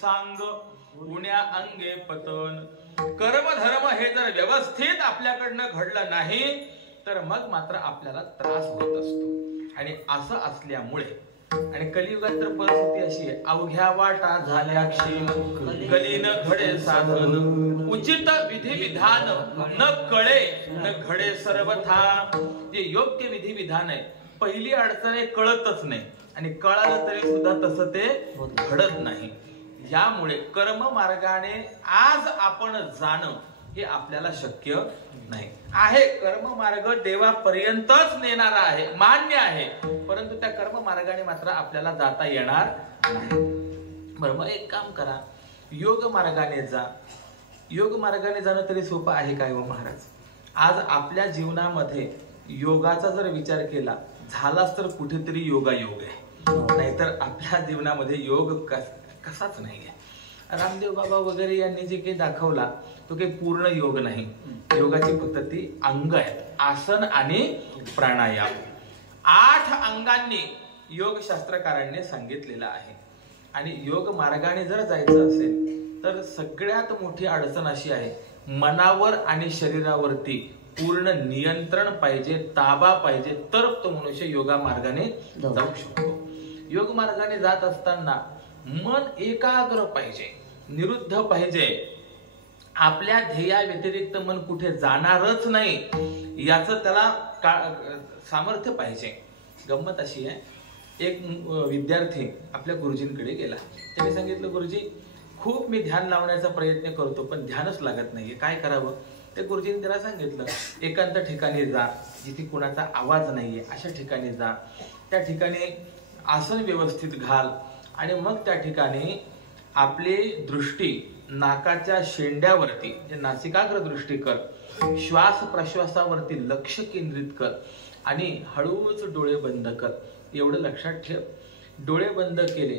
सांग उण्या अंगे पतन. कर्म धर्म हे जर व्यवस्थित आपल्याकडनं घडलं नाही तर मग मात्र आपल्याला त्रास होत असतो. आणि असं असल्यामुळे आणि कलियुगात तर परिस्थिती अशी आहे, अवघ्या वाटा झाल्या क्षीण कलीन घडे साधन उचित विधी विधान न कळे न घडे सर्वथा. जे योग्य विधी विधान आहे, पहिली अडचण आहे कळतच नाही आणि कळालं तरी सुद्धा तसं ते घडत नाही. यामुळे कर्म मार्गाने आज आपण जाणं हे आपल्याला शक्य नाही आहे. कर्म मार्ग देवापर्यंतच नेणारा आहे, मान्य आहे, परंतु त्या कर्म मार्गाने मात्र आपल्याला जाता येणार नाही. बरं, मग एक काम करा, योग मार्गाने जा. योग मार्गाने जाणं तरी सोपं आहे काय हो महाराज? आज आपल्या जीवनामध्ये योगाचा जर विचार केला झालाच तर कुठेतरी योगायोग आहे, नाहीतर आपल्या जीवनामध्ये योग कसाच नाहीये. रामदेव बाबा वगैरे यांनी जे काही दाखवला तो काही पूर्ण योग नाही. योगाची फक्त ती अंग आहेत, आसन आणि प्राणायाम. 8 अंगांनी योग शास्त्रकारांनी सांगितलेलं आहे. आणि योग मार्गाने जर जायचं असेल तर सगळ्यात मोठी अडचण अशी आहे, मनावर आणि शरीरावरती पूर्ण नियंत्रण पाहिजे, ताबा पाहिजे, तर तो मनुष्य योगा मार्गाने जाऊ शकतो. योग मार्गाने जात असताना मन एकाग्र पाहिजे, निरुद्ध पाहिजे. आपल्या ध्येया व्यतिरिक्त मन कुठे जाणारच नाही याचं त्याला सामर्थ्य पाहिजे. गंमत अशी आहे, एक विद्यार्थी आपल्या गुरुजींकडे गेला. त्याने सांगितलं, गुरुजी खूप मी ध्यान लावण्याचा प्रयत्न करतो पण ध्यानच लागत नाहीये, काय करावं? ते गुरुजींनी त्याला सांगितलं, एकांत ठिकाणी जा, जिथे कुणाचा आवाज नाहीये अशा ठिकाणी जा. त्या ठिकाणी आसन व्यवस्थित घाल आणि मग त्या ठिकाणी आपली दृष्टी नाकाच्या शेंड्यावरती, जे नासिकाग्र दृष्टी कर, श्वास प्रश्वासावरती लक्ष केंद्रित कर आणि हळूच डोळे बंद कर. एवढं लक्षात ठेव, डोळे बंद केले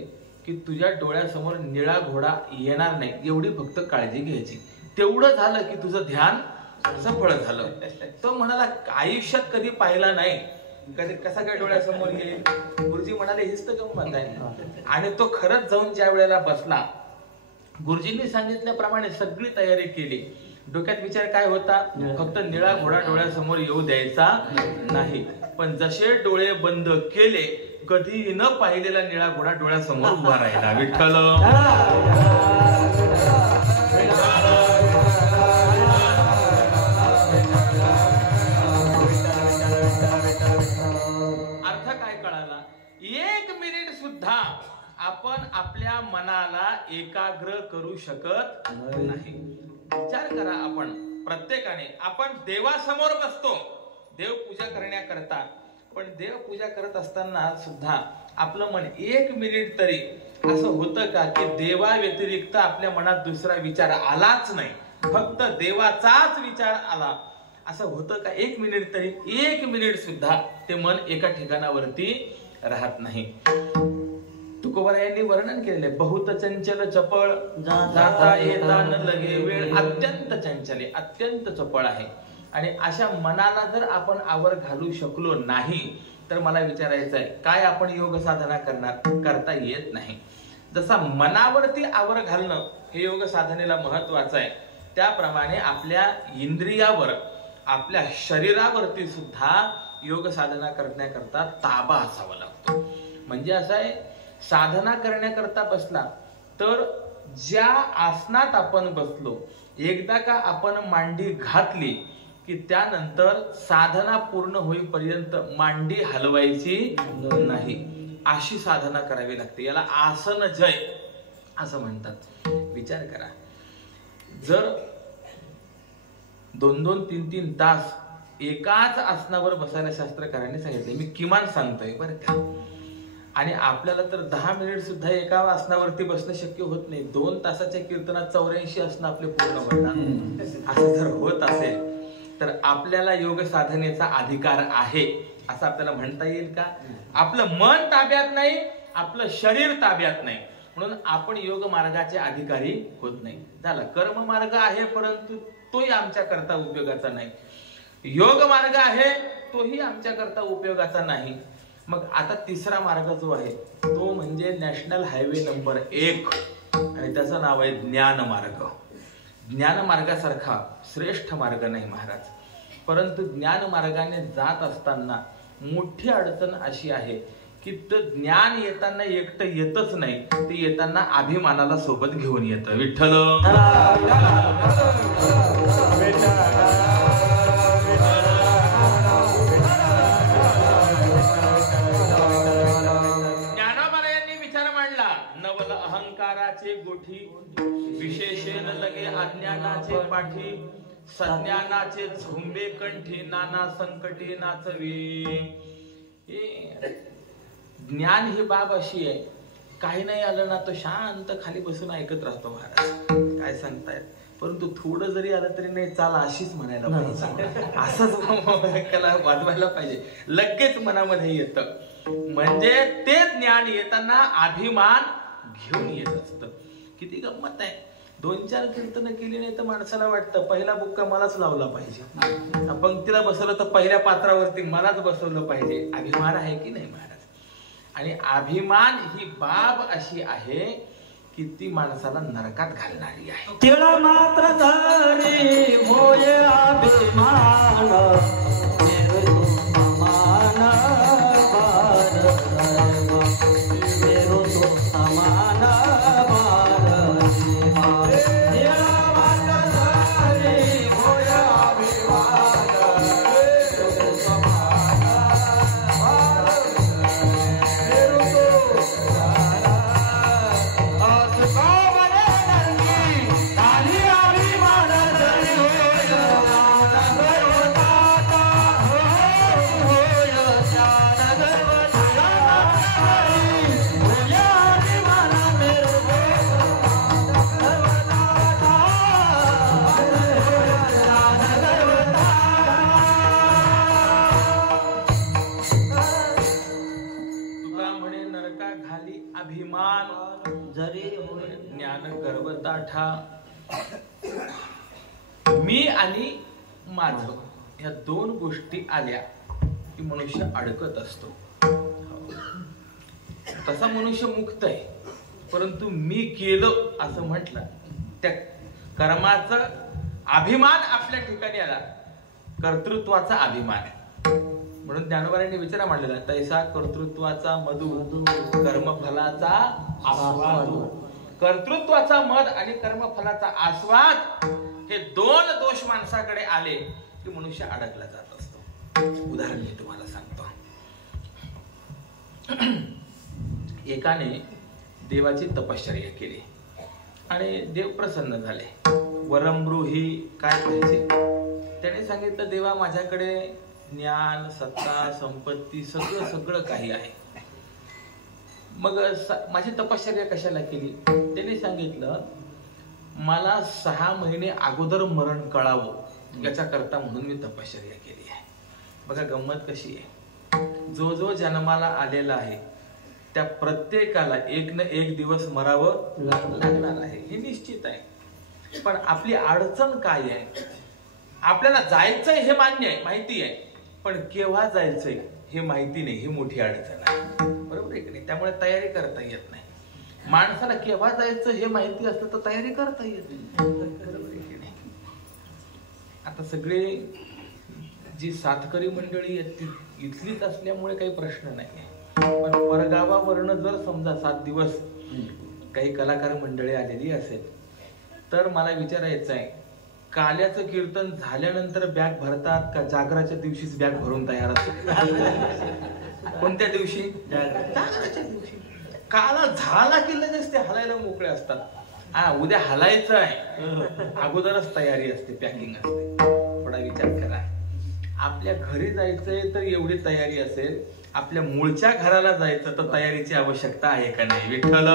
की तुझ्या डोळ्यासमोर निळा घोडा येणार नाही एवढी फक्त काळजी घ्यायची. तेवढं झालं की तुझं ध्यान सफळ झालं. तो म्हणाला आयुष्यात कधी पाहिला नाही, कधी कसा काय डोळ्यासमोर येईल. गुरुजी म्हणाले हेच तर गंमत आहे. आणि तो खरंच जाऊन ज्या वेळेला बसला, गुरुजींनी सांगितल्याप्रमाणे सगळी तयारी केली. डोक्यात विचार काय होता, फक्त निळा घोडा डोळ्यासमोर येऊ द्यायचा नाही. पण जसे डोळे बंद केले, कधी न पाहिलेला निळा घोडा डोळ्यासमोर उभा राहिला. विठ्ठल अर्थ काय कळाला, 1 मिनिट सुद्धा आपण आपल्या मनाला एकाग्र करू शकत नाही. विचार करा, आपण प्रत्येकाने आपण देवासमोर बसतो देवपूजा करण्याकरता, पण देवपूजा करत असताना सुद्धा आपलं मन 1 मिनिट तरी असं होतं का की देवा व्यतिरिक्त आपल्या मनात दुसरा विचार आलाच नाही, फक्त देवाचाच विचार आला, असं होतं का? 1 मिनिट तरी, 1 मिनिट सुद्धा ते मन एका ठिकाणावरती राहत नाही. तुकोबारायांनी वर्णन केले, बहुत चंचल चपळ जाता येता न लगे वेळ. अत्यंत चंचल, अत्यंत चपळ आहे. आणि अशा मनाला जर आपण आवर घालू शकलो नाही तर मला विचारायचं आहे, काय आपण योग साधना करता येत नाही. जसा मनावरती आवर घालणं हे योग साधनेला महत्वाचं आहे, त्याप्रमाणे आपल्या इंद्रियावर, आपल्या शरीरावरती सुद्धा योग साधना करण्याकरता ताबा असावा लागतो. म्हणजे असं आहे, साधना करण्याकरता बसला तर ज्या आसनात आपण बसलो, एकदा का आपण मांडी घातली की त्यानंतर साधना पूर्ण होईपर्यंत मांडी हलवायची नाही, अशी साधना करावी लागते. याला आसन जय असं म्हणतात. विचार करा, जर 2-2, 3-3 तास एकाच आसनावर बसायला शास्त्रकारांनी सांगितले, मी किमान सांगतोय बरं का, आणि आपल्याला तर 10 मिनिट सुद्धा एका आसनावरती बसणं शक्य होत नाही. 2 तासाच्या कीर्तनात 84 आसनं आपले पूर्ण होतात. असं जर होत असेल तर आपल्याला योग साधनेचा अधिकार आहे असं आपल्याला म्हणता येईल का? आपलं मन ताब्यात नाही, आपलं शरीर ताब्यात नाही, म्हणून आपण योग मार्गाचे अधिकारी होत नाही. झालं, कर्म मार्ग आहे परंतु तोही आमच्या करता उपयोगाचा नाही. योग मार्ग आहे तोही आमच्या करता उपयोगाचा नाही. मग आता तिसरा मार्ग जो आहे तो म्हणजे नॅशनल हायवे नंबर 1 आणि त्याचं नाव आहे ज्ञान मार्ग. ज्ञान मार्गासारखा श्रेष्ठ मार्ग नाही महाराज, परंतु ज्ञान मार्गाने जात असताना मोठी अडचण अशी आहे की ज्ञान येताना एकटं येतच नाही, ते येताना अभिमानाला सोबत घेऊन येतं. विठ्ठल ज्ञानोबारायांनी विचार मांडला, नवल अहंकाराचे गोठी, विशेषण लगे अज्ञानाचे पाठी, सज्ञानाचे झोंबे कंठी, नाना संकटे नाचवी. ज्ञान ही बाब अशी आहे, काही नाही आलं ना तो शांत खाली बसून ऐकत राहतो महाराज, काय सांगतायत, परंतु थोडं जरी आलं तरी नाही चाल अशीच म्हणायला पाहिजे, असंच वाजवायला पाहिजे, लगेच मनामध्ये येतं. म्हणजे ते ज्ञान येताना अभिमान घेऊन येत असतं. किती गंमत आहे, 2-4 कीर्तन केली नाही तर माणसाला वाटतं पहिला बुक्का मलाच लावला पाहिजे, पंक्तीला बसवलं तर पहिल्या पात्रावरती मलाच बसवलं पाहिजे. अभिमान आहे की नाही महाराज? आणि अभिमान ही बाब अशी आहे की ती माणसाला नरकात घालणारी आहे. तिला मात्र धरी होय अभिमान, मी आणि माझं ह्या दोन गोष्टी आल्या की मनुष्य अडकत असतो. तसा मनुष्य मुक्त आहे, परंतु मी केलं असं म्हटलं त्या कर्माचा अभिमान आपल्या ठिकाणी आला, कर्तृत्वाचा अभिमान. म्हणून ज्ञानोबांनी विचार मांडलेला, तैसा कर्तृत्वाचा मधु कर्मफलाचा आस्वाद. कर्तृत्वाचा मध आणि कर्मफलाचा आस्वाद हे दोन दोष माणसाकडे आले की मनुष्य अडकला जात असतो. उदाहरण मी तुम्हाला सांगतो. एकाने देवाची तपश्चर्या केली आणि देव प्रसन्न झाले. वरमृही काय पाहिजे त्याने सांगितलं, देवा माझ्याकडे ज्ञान, सत्ता, संपत्ती सगळं सगळं काही आहे. मग माझी तपश्चर्या कशाला केली? त्याने सांगितलं, मला 6 महिने अगोदर मरण कळावं याच्या करता म्हणून मी तपश्चर्या केली आहे. बघा गंमत कशी आहे. जो जो जन्माला आलेला आहे त्या प्रत्येकाला एक न एक दिवस मरावं लागणार आहे, हे निश्चित आहे. पण आपली अडचण काय आहे? आपल्याला जायचंय हे मान्य आहे, माहिती आहे, पण केव्हा जायचंय हे माहिती नाही, ही मोठी अडचण आहे. बरोबर आहे की नाही? त्यामुळे तयारी करता येत नाही. माणसाला केव्हा जायचं हे माहिती असतं तर तयारी करता येत नाही. बरोबर आहे की नाही? आता सगळे जी सातकरी मंडळी आहेत ती इथलीच असल्यामुळे काही प्रश्न नाही. पण परगावावरनं जर समजा 7 दिवस काही कलाकार मंडळी आलेली असेल तर मला विचारायचं आहे, काल्याचं कीर्तन झाल्यानंतर बॅग भरतात का जागराच्या दिवशीच बॅग भरून तयार असतात? कोणत्या दिवशी? जागराच्या दिवशी. काला झाला की लगेच ते हलायला मोकळे असतात. उद्या हलायचं आहे, अगोदरच तयारी असते, पॅकिंग असते. थोडा विचार करा. आपल्या घरी जायचंय तर एवढी तयारी असेल, आपल्या मूळच्या घराला जायचं तर तयारीची आवश्यकता आहे का नाही? विठ्ठल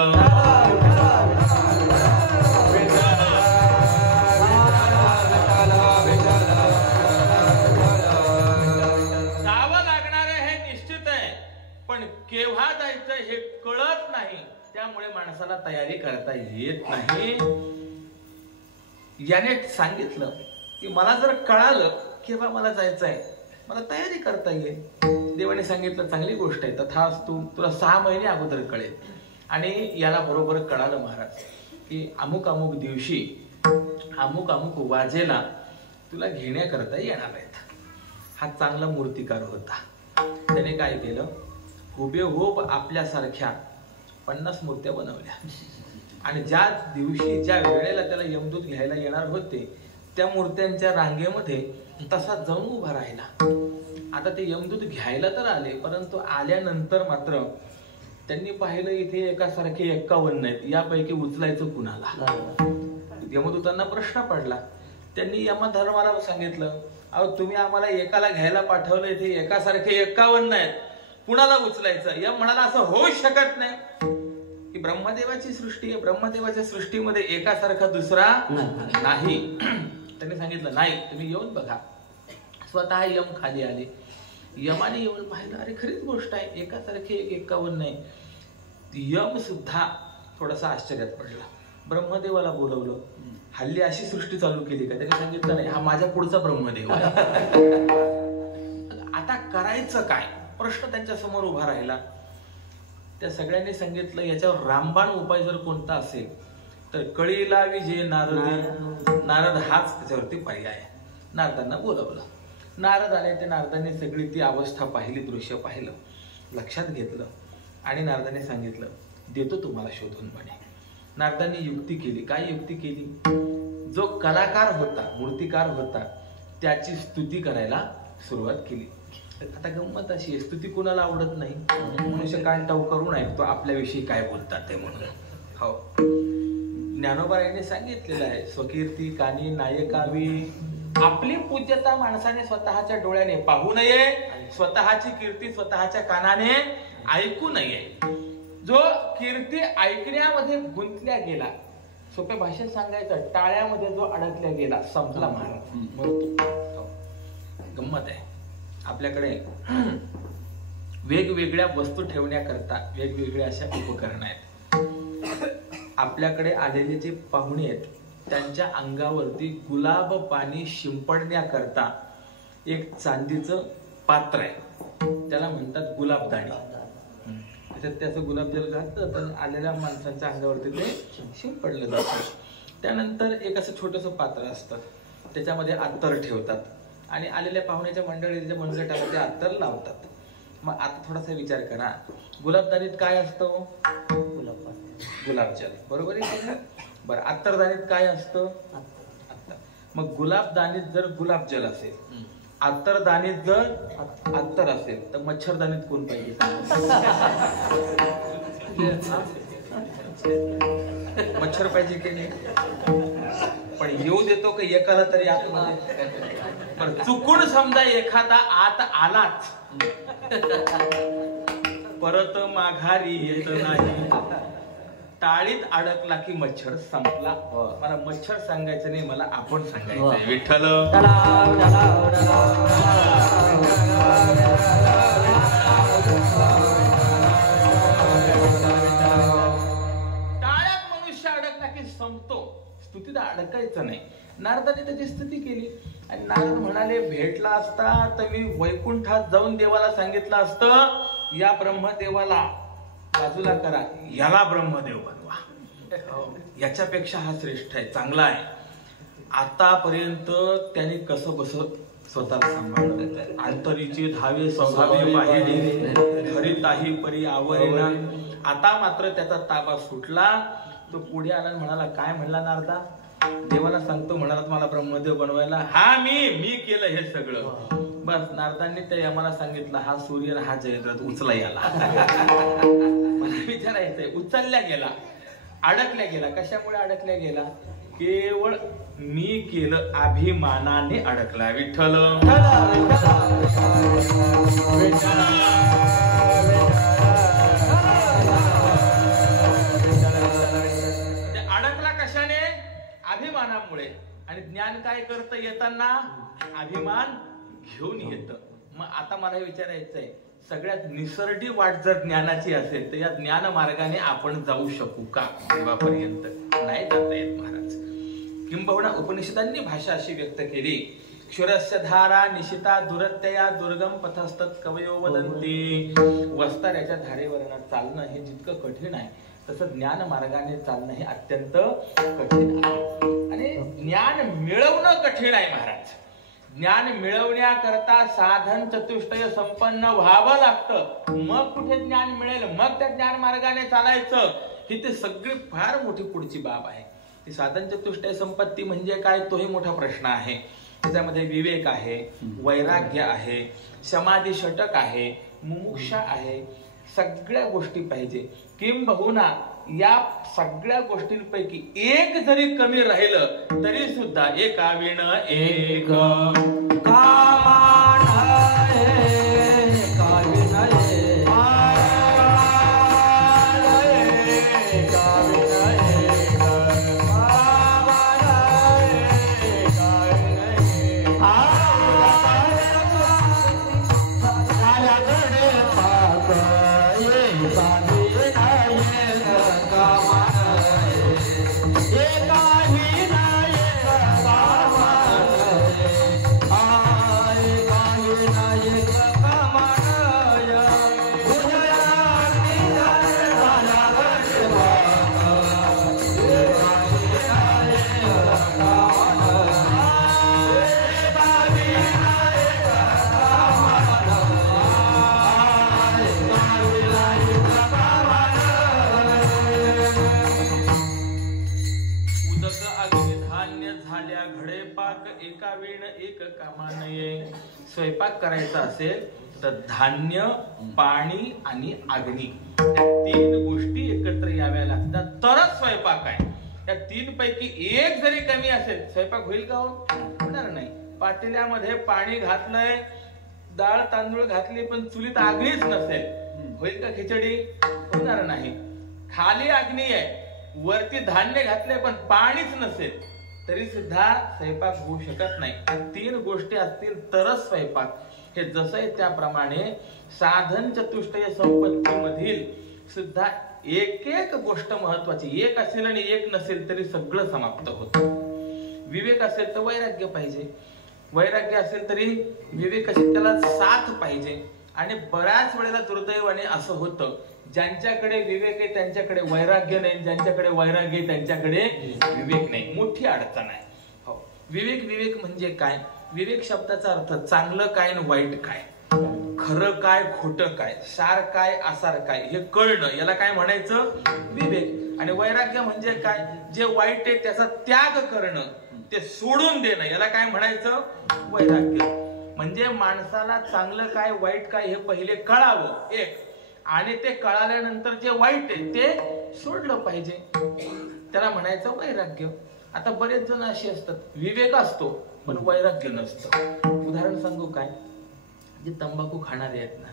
जावं लागणार आहे हे निश्चित आहे, पण केव्हा जायचं हे कळत नाही. त्यामुळे माणसाला तयारी करता येत नाही. याने सांगितलं की मला जर कळालं केव्हा मला जायचं आहे, मला तयारी करता येईल. देवाने सांगितलं चांगली गोष्ट आहे, तथास्तु, तुला 6 महिने अगोदर कळेल. आणि याला बरोबर कळालं महाराज की अमुक अमुक दिवशी अमुक अमुक वाजेला तुला घेण्याकरता येणार आहेत. हा चांगला मूर्तिकार होता. त्याने काय केलं, हुबेहूब आपल्यासारख्या 50 मूर्त्या बनवल्या आणि ज्या दिवशी ज्या वेळेला त्याला यमदूत घ्यायला येणार होते त्या मूर्त्यांच्या रांगेमध्ये तसा जाऊन उभा राहिला. आता ते यमदूत घ्यायला तर आले, परंतु आल्यानंतर मात्र त्यांनी पाहिलं इथे एकासारखे 51 आहेत, यापैकी उचलायचं कुणाला? यमदूतांना प्रश्न पडला. त्यांनी यमधर्माला सांगितलं, अहो तुम्ही आम्हाला एकाला घ्यायला पाठवलं, इथे एकासारखे 51 आहेत, कुणाला उचलायचं? यम म्हणाला असं होऊच शकत नाही. ही ब्रह्मदेवाची सृष्टी आहे, ब्रह्मदेवाच्या सृष्टीमध्ये एकासारखा दुसरा नाही. त्यांनी सांगितलं नाही, तुम्ही येऊन बघा. स्वतः यम खाली आले. यमाने येऊन पाहिलं, अरे खरीच गोष्ट आहे, एकासारखे 51 नाही. यम सुद्धा थोडासा आश्चर्यात पडला. ब्रह्मदेवाला बोलवलं. हल्ली अशी सृष्टी चालू केली का? त्याने सांगितलं नाही, हा माझ्या पुढचा ब्रह्मदेव आहे. आता करायचं काय? प्रश्न त्यांच्या समोर उभा राहिला. त्या सगळ्यांनी सांगितलं, याच्यावर रामबाण उपाय जर कोणता असेल तर कळीला विजय नारद हाच त्याच्यावरती पर्याय आहे. नारदांना बोलवलं. नारद आले. ते नारदांनी सगळी ती अवस्था पाहिली, दृश्य पाहिलं, लक्षात घेतलं आणि नारदांनी सांगितलं, देतो तुम्हाला शोधून म्हणे. नारदांनी युक्ती केली. काय युक्ती केली? जो कलाकार होता, मूर्तिकार होता, त्याची स्तुती करायला सुरुवात केली. आता गंमत अशी आहे, स्तुती कोणाला आवडत नाही. मनुष्य कान टाऊ करून ऐकतो आपल्याविषयी काय बोलतात ते म्हणून. हो, ज्ञानोबा यांनी सांगितलेलं आहे, स्वकीर्ती कानी नायकावी. आपली पूज्यता माणसाने स्वतःच्या डोळ्याने पाहू नये, स्वतःची कीर्ती स्वतःच्या कानाने ऐकू नये. जो कीर्ती ऐकण्यामध्ये गुंतल्या गेला, सोप्या भाषेत सांगायचं, टाळ्यामध्ये जो अडकल्या गेला, संपला महाराज, मरतो. गंमत आहे, आपल्याकडे वेगवेगळ्या वस्तू ठेवण्याकरता वेगवेगळ्या अशा उपकरण आहेत. आपल्याकडे आलेले जे पाहुणे आहेत त्यांच्या अंगावरती गुलाब पाणी शिंपडण्याकरता एक चांदीचं पात्र आहे, त्याला म्हणतात गुलाबदाणी. त्याच्यात त्याचं गुलाबजल घातलं तर आलेल्या माणसांच्या अंगावरती ते शिंपडलं जातं. त्यानंतर एक असं छोटंसं पात्र असतं, त्याच्यामध्ये अत्तर ठेवतात आणि आलेल्या पाहुण्याच्या मंडळीच्या मनगटाला ते अत्तर लावतात. मग आता थोडासा विचार करा, गुलाबदानीत काय असतं? गुलाबजल, बरोबर आहे. बरं, अत्तरदानीत काय असतं? अत्तर. मग गुलाबदानीत जर गुलाबजल असेल, अत्तरदानीत जर अत्तर असेल, तर मच्छरदानीत कोण पाहिजे? मच्छर पाहिजे की नाही? पण येऊ देतो का एकाला तरी आतमध्ये? पण चुकून समजा एखादा आत आलाच, परत माघारी येत नाही. टाळीत अडकला की मच्छर संपला. मला मच्छर सांगायचं नाही, मला आपण सांगायचंय. विठ्ठल टाळ्यात मनुष्य अडकला की संपतो, स्तुतीत अडकायचं नाही. नारदाने त्याची स्तुती केली आणि नारद म्हणाले, भेटला असता तर मी वैकुंठात जाऊन देवाला सांगितलं असतं, या ब्रह्मदेवाला बाजूला करा, याला ब्रह्मदेव बनवा, याच्यापेक्षा हा श्रेष्ठ आहे, चांगला आहे. आतापर्यंत त्याने कसं बस स्वतःला सांभाळलं. अंतरीची धावे स्वभावी पाहिली, धरिताही परी आवरेना. आता मात्र त्याचा ताबा सुटला. तो पुढे आला आणि म्हणाला, काय म्हणला नारदा? देवाला सांगतो म्हणाला मला ब्रह्मदेव बनवायला. हा मी केलं हे सगळं. बस नारदांनी त्या यमाला सांगितलं, हा सूर्य हा जयद्रथ उचला याला. मला विचारायचंय, उचलल्या गेला, अडकल्या गेला. कशामुळे अडकल्या गेला? केवळ मी केलं अभिमानाने अडकला. विठ्ठल अडकला कशाने? अभिमानामुळे. आणि ज्ञान काय करतं? येताना अभिमान घेऊन येतं. मग आता मला विचारायचंय, सगळ्यात निसर्डी वाट जर ज्ञानाची असेल तर या ज्ञान मार्गाने आपण जाऊ शकू का देवापर्यंत? नाही जाता येत महाराज. किंबहुना उपनिषदांनी भाषा अशी व्यक्त केली, क्षुरस्य धारा निशिता दुरत्यया दुर्गम पथस्तत कवयो वदन्ति. वस्ताऱ्याच्या धारेवरनं चालणं हे जितकं कठीण आहे, तसं ज्ञान मार्गाने चालणं हे अत्यंत कठीण आहे. आणि ज्ञान मिळवणं कठीण आहे महाराज. ज्ञान मिळवण्याकरता साधन चतुष्टय संपन्न व्हावं लागतं, मग कुठे ज्ञान मिळेल, मग त्या ज्ञान मार्गाने चालायचं. ही ते सगळी फार मोठी पुढची बाब आहे. ती साधन चतुष्टय संपत्ती म्हणजे काय, तोही मोठा प्रश्न आहे. त्याच्यामध्ये विवेक आहे, वैराग्य आहे, समाधी षटक आहे, मुमुक्षा आहे, सगळ्या गोष्टी पाहिजे. किंबहुना या सगळ्या गोष्टींपैकी एक जरी कमी राहिलं तरी सुद्धा एका विण एक स्वयंपाक करायचा असेल तर धान्य, पाणी आणि अग्नी या तीन गोष्टी एकत्र याव्या लागतात तरच स्वयंपाक आहे. या तीन पैकी एक जरी कमी असेल स्वयंपाक होईल का? होणार नाही. पातेल्यामध्ये पाणी घातलंय, डाळ तांदूळ घातली पण चुलीत अग्नीच नसेल, होईल का खिचडी? होणार नाही. खाली अग्नी आहे, वरती धान्य घातले पण पाणीच नसेल तरी सुद्धा स्वयंपाक होऊ शकत नाही. तीन गोष्टी असतील तरच स्वयंपाक. हे जसं आहे त्याप्रमाणे साधन चतुष्टय संपत्ती मधील सुद्धा एक एक गोष्ट महत्वाची. एक असेल आणि एक नसेल तरी सगळं समाप्त होतं. विवेक असेल तर वैराग्य पाहिजे, वैराग्य असेल तरी विवेक असेल, त्याला साथ पाहिजे. आणि बऱ्याच वेळेला दुर्दैवाने असं होतं, ज्यांच्याकडे विवेक आहे त्यांच्याकडे वैराग्य नाही, ज्यांच्याकडे वैराग्य आहे त्यांच्याकडे विवेक नाही. मोठी अडचण आहे. हो, विवेक विवेक म्हणजे काय? विवेक शब्दाचा अर्थ चांगलं काय आणि वाईट काय, खरं काय खोटं काय, सार काय असार काय हे कळणं, याला काय म्हणायचं? विवेक. आणि वैराग्य म्हणजे काय? जे वाईट आहे त्याचा त्याग करणं, ते सोडून देणं, याला काय म्हणायचं? वैराग्य. म्हणजे माणसाला चांगलं काय वाईट काय हे पहिले कळावं एक, आणि ते कळाल्यानंतर जे वाईट आहे ते सोडलं पाहिजे, त्याला म्हणायचं वैराग्य. आता बरेच जण असे असतात, विवेक असतो पण वैराग्य नसतं. उदाहरण सांगू काय? जे तंबाखू खाणारे आहेत ना,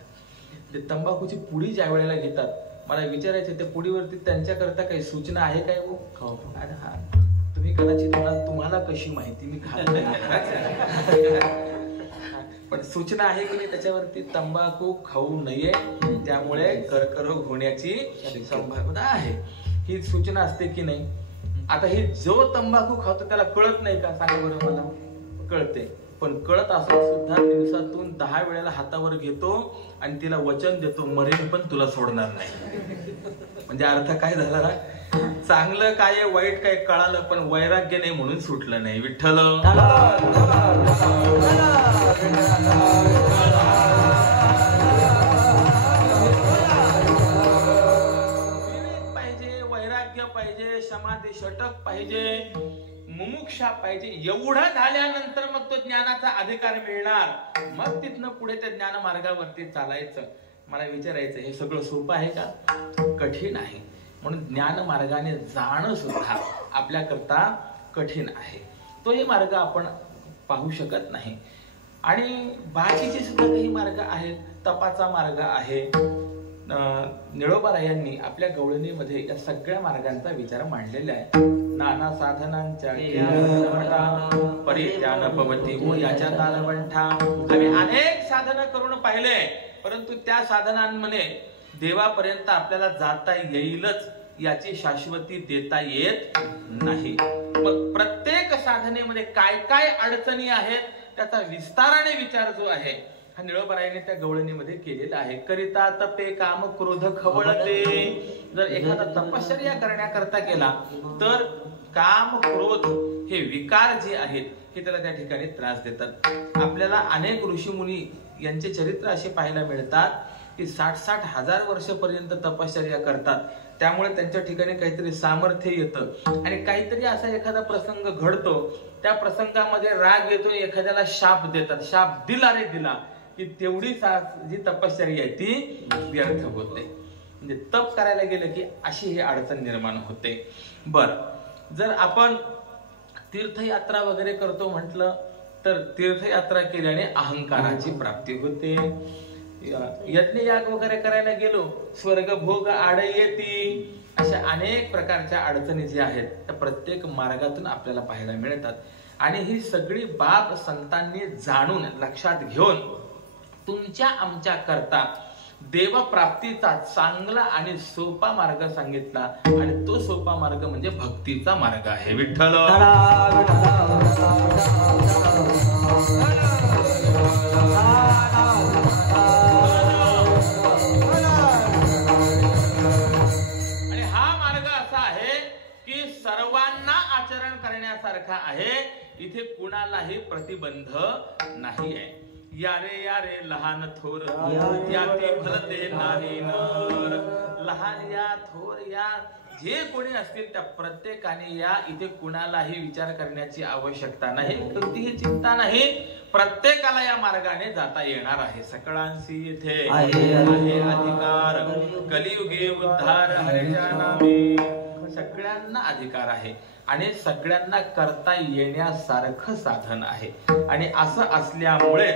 ते तंबाखूची पुडी ज्या वेळेला घेतात, मला विचारायचं त्या पुडीवरती त्यांच्याकरता काही सूचना आहे काय? हो, अरे हा, तुम्ही कदाचित तुम्हाला कशी माहिती, मी खात नाही. पण सूचना आहे की नाही त्याच्यावरती? तंबाखू खाऊ नये, त्यामुळे कर्करोग होण्याची संभाव्यता आहे, ही सूचना असते की नाही? आता ही जो तंबाखू खातो त्याला कळत नाही का? सांगा बरं मला. कळते, पण कळत असून सुद्धा दिवसातून 10 वेळेला हातावर घेतो आणि तिला वचन देतो, मरेन पण तुला सोडणार नाही. म्हणजे अर्थ काय झाला? चांगलं काय वाईट काय कळालं पण वैराग्य नाही म्हणून सुटलं नाही. विठ्ठल विवेक पाहिजे, वैराग्य पाहिजे, समाधी षटक पाहिजे, मुमुक्षा पाहिजे. एवढं झाल्यानंतर मग तो ज्ञानाचा अधिकार मिळणार, मग तिथनं पुढे त्या ज्ञान मार्गावरती चालायचं. मला विचारायचं, हे सगळं सोपं आहे का? कठीण आहे. म्हणून ज्ञान मार्गाने जाणं सुद्धा आपल्याकरता कठीण आहे. तोही मार्ग आपण पाहू शकत नाही. आणि बाकीचे सुद्धा काही मार्ग आहेत. तपाचा मार्ग आहे. निळोबारायांनी आपल्या गवळणीमध्ये या सगळ्या मार्गांचा विचार मांडलेला आहे. नाना साधनांच्या परित्यान पवती हो याच्या तालवंठा. आम्ही अनेक साधनं करून पाहिले, परंतु त्या साधनांमध्ये देवापर्यंत आपल्याला जाता येईलच याची शाश्वती देता येत नाही. मग प्रत्येक साधनेमध्ये काय काय अडचणी आहेत त्याचा विस्ताराने विचार जो आहे हा निळोबारायाने त्या गवळणीमध्ये केलेला आहे. करिता तपे काम क्रोध खवळते. जर एखादा तपश्चर्या करण्याकरता गेला तर काम क्रोध हे विकार जे आहेत हे त्याला त्या ठिकाणी त्रास देतात. आपल्याला अनेक ऋषीमुनी यांचे चरित्र असे पाहायला मिळतात की 60-60 हजार वर्षापर्यंत तपश्चर्या करतात. त्यामुळे त्यांच्या ठिकाणी काहीतरी सामर्थ्य येतं आणि काहीतरी असा एखादा प्रसंग घडतो, त्या प्रसंगामध्ये राग येतो, एखाद्याला शाप देतात. शाप दिला रे दिला की तेवढी जी तपश्चर्या आहे ती व्यर्थ होते. म्हणजे तप करायला गेलं की अशी ही अडचण निर्माण होते. बर, जर आपण तीर्थयात्रा वगैरे करतो म्हटलं तर तीर्थयात्रा केल्याने अहंकाराची प्राप्ती होते. यज्ञयाग वगैरे करायला गेलो स्वर्ग भोग आड येती. अशा अनेक प्रकारच्या अडचणी ज्या आहेत त्या प्रत्येक मार्गातून आपल्याला पाहायला मिळतात. आणि ही सगळी बाब संतांनी जाणून लक्षात घेऊन तुमच्या आमच्या करता देवप्राप्तीचा चांगला आणि सोपा मार्ग सांगितला. आणि तो सोपा मार्ग म्हणजे भक्तीचा मार्ग आहे. विठ्ठल सर्वांना आचरण करण्यासारखा आहे. इथे कुणालाही प्रतिबंध नाही आहे. यारे यारे लहान थोर त्याती भलते नाही नर. लहान या थोर या जे कोणी असतील त्या प्रत्येकाने या. इथे कुणालाही विचार करण्याची आवश्यकता नाही, कोणतीही चिंता नाही. प्रत्येकाला या मार्गाने जाता येणार आहे. सकळांशी इथे आहे अधिकार. कलियुगे उद्धार हरीच्या नामे. सगळ्यांना अधिकार आहे आणि सगळ्यांना करता येण्यासारखं साधन आहे. आणि असं असल्यामुळे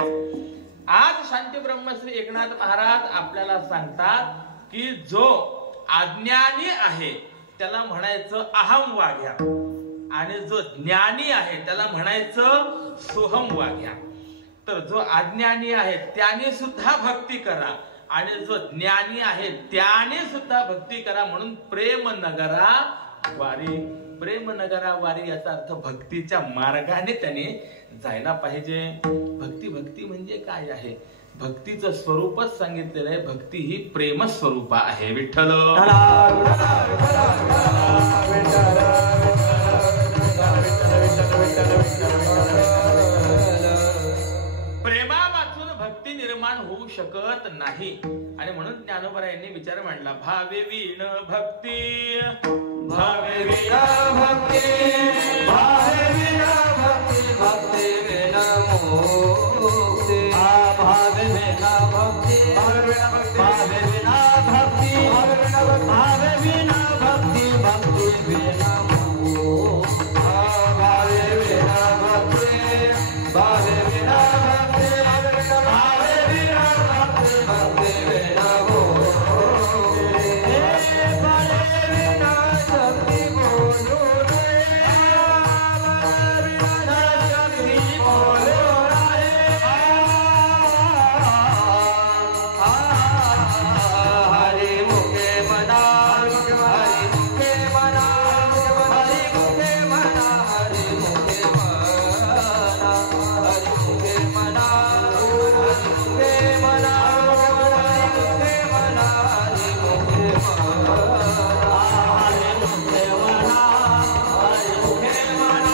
आज शांती ब्रह्मश्री एकनाथ महाराज आपल्याला सांगतात की जो अज्ञानी आहे त्याला म्हणायचं अहम वाघ्या आणि जो ज्ञानी आहे त्याला म्हणायचं सोहम वाघ्या. तर जो अज्ञानी आहे त्याने सुद्धा भक्ती करा आणि जो ज्ञानी आहे त्याने सुद्धा भक्ती करा, म्हणून प्रेम नगरा वारी. प्रेम नगरा वारी याचा अर्थ भक्तीच्या मार्गाने त्याने जायला पाहिजे. भक्ती म्हणजे काय आहे? भक्तीचं स्वरूपच सांगितलेलं आहे. भक्ती ही प्रेम स्वरूप आहे. विठ्ठल प्रेमा वाचून भक्ती निर्माण होऊ शकत नाही. आणि म्हणून ज्ञानोबा यांनी विचार मांडला, भावे वीण भक्ती, भावे वीण भक्ती, भावे विना भक्ती, भक्ती विना मुक्ती. भावे विना भक्ती, भावे विना भक्ती, भावे विना भक्ती, भक्ती विना मुक्ती. भावे विना भक्ती, भावे विना भक्ती, भावे विना भक्ती, भक्ती विना मुक्ती. भावे विना शक्ती बोलू रे, भावे विना शक्ती बोलू रे. हरि मुखे मना, हरि मुखे मना, हरि मुखे मना, हरि मुखे मना, हरि मुखे मना, हरि मुखे मना, हरि मुखे मना, हरि मुखे मना, हरि मुखे मना, हरि मुखे मना, हरि मुखे मना, हरि मुखे मना, हरि मुखे मना,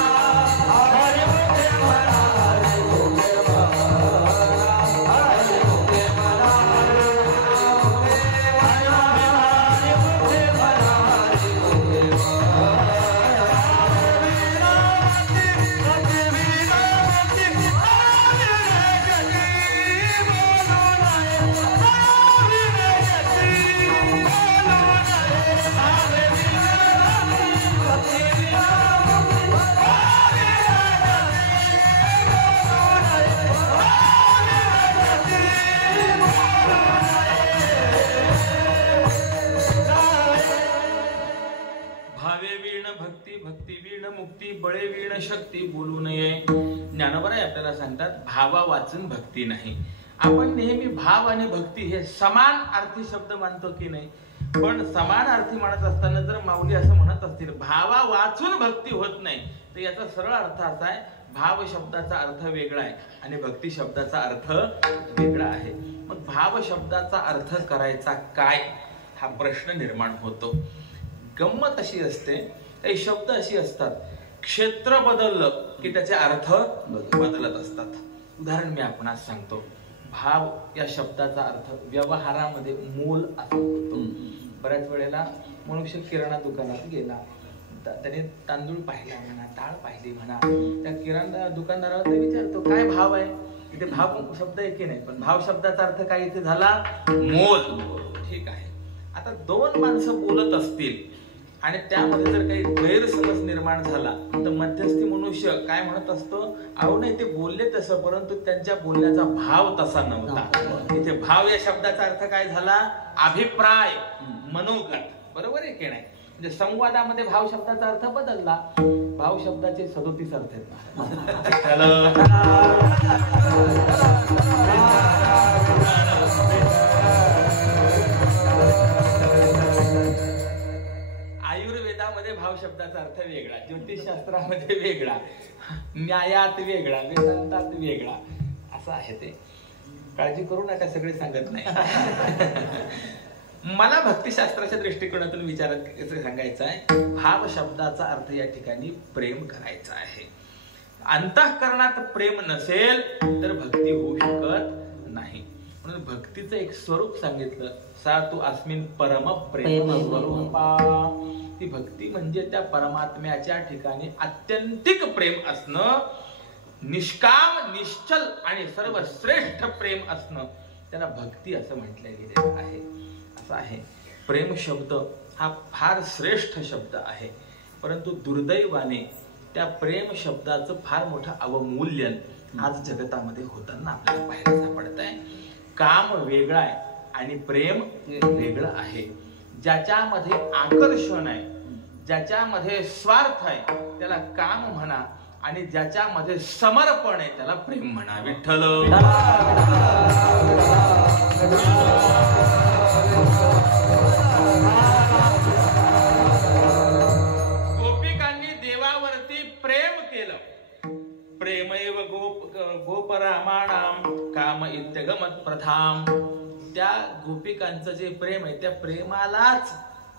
भावे वीण भक्ती, भक्ती वीण मुक्ती, बळे वीण शक्ती बोलू नये. ज्ञानोबा आपल्याला सांगतात, भावा वाचून भक्ती नाही. आपण नेहमी भाव आणि भक्ती हे समान अर्थी शब्द मानतो की नाही? पण समान अर्थी म्हणत असताना जर माऊली असं म्हणत असतील, भावा वाचून भक्ती होत नाही, तर याचा सरळ अर्थ असा आहे, भाव शब्दाचा अर्थ वेगळा आहे आणि भक्ती शब्दाचा अर्थ वेगळा आहे. मग भाव शब्दाचा अर्थ करायचा काय, हा प्रश्न निर्माण होतो. गंमत अशी असते, काही शब्द अशी असतात, क्षेत्र बदललं की त्याचे अर्थ बदलत असतात. उदाहरण मी आपणास सांगतो. भाव या शब्दाचा अर्थ व्यवहारामध्ये मोल असा होतो. बऱ्याच वेळेला मनुष्य किराणा दुकानात गेला, त्याने तांदूळ पाहिला म्हणा, डाळ पाहिली म्हणा, त्या किराणा दुकानदाराला ते विचारतो काय भाव आहे. इथे भाव शब्द आहे की नाही, पण भाव शब्दाचा अर्थ काय इथे झाला, मोल. ठीक आहे. आता दोन माणसं बोलत असतील आणि त्यामध्ये जर काही गैरसमज निर्माण झाला तर मध्यस्थी मनुष्य काय म्हणत असतो, अहो नाही ते बोलले तसं, परंतु त्यांच्या बोलण्याचा भाव तसा नव्हता. इथे भाव या शब्दाचा अर्थ काय झाला, अभिप्राय, मनोगत. बरोबर आहे की नाही? म्हणजे संवादामध्ये भाव शब्दाचा अर्थ बदलला. भाव शब्दाचे 37 अर्थ आहेत. आयुर्वेदामध्ये भाव शब्दाचा अर्थ वेगळा, ज्योतिषशास्त्रामध्ये वेगळा, न्यायात वेगळा, वेदांतात वेगळा, असं आहे ते. काळजी करू नका, सगळे सांगत नाही. मला भक्तिशास्त्राच्या दृष्टिकोनातून विचारात सांगायचं आहे, भाव शब्दाचा अर्थ या ठिकाणी प्रेम करायचा आहे. अंतःकरणात प्रेम नसेल तर भक्ती होऊ शकत नाही. म्हणून भक्तीचं एक स्वरूप सांगितलं, सा तू अस्मिन परम प्रेम स्वरूपा. ती भक्ती म्हणजे त्या परमात्म्याच्या ठिकाणी अत्यंतिक प्रेम असणं, निष्काम, निश्चल आणि सर्वश्रेष्ठ प्रेम असणं, त्याला भक्ती असं म्हटलं गेलेलं आहे. असं आहे. प्रेम शब्द हा फार श्रेष्ठ शब्द आहे, परंतु दुर्दैवाने त्या प्रेम शब्दाचं फार मोठं अवमूल्यन आज जगतामध्ये होताना आपल्याला पाहायला सापडत आहे. काम वेगळं आहे आणि प्रेम वेगळं आहे. ज्याच्यामध्ये आकर्षण आहे, ज्याच्यामध्ये स्वार्थ आहे, त्याला काम म्हणा, आणि ज्याच्यामध्ये समर्पण आहे त्याला प्रेम म्हणा. विठ्ठल काम इत्यगमत प्रथाम. त्या गोपिकांचं जे प्रेम आहे त्या प्रेमालाच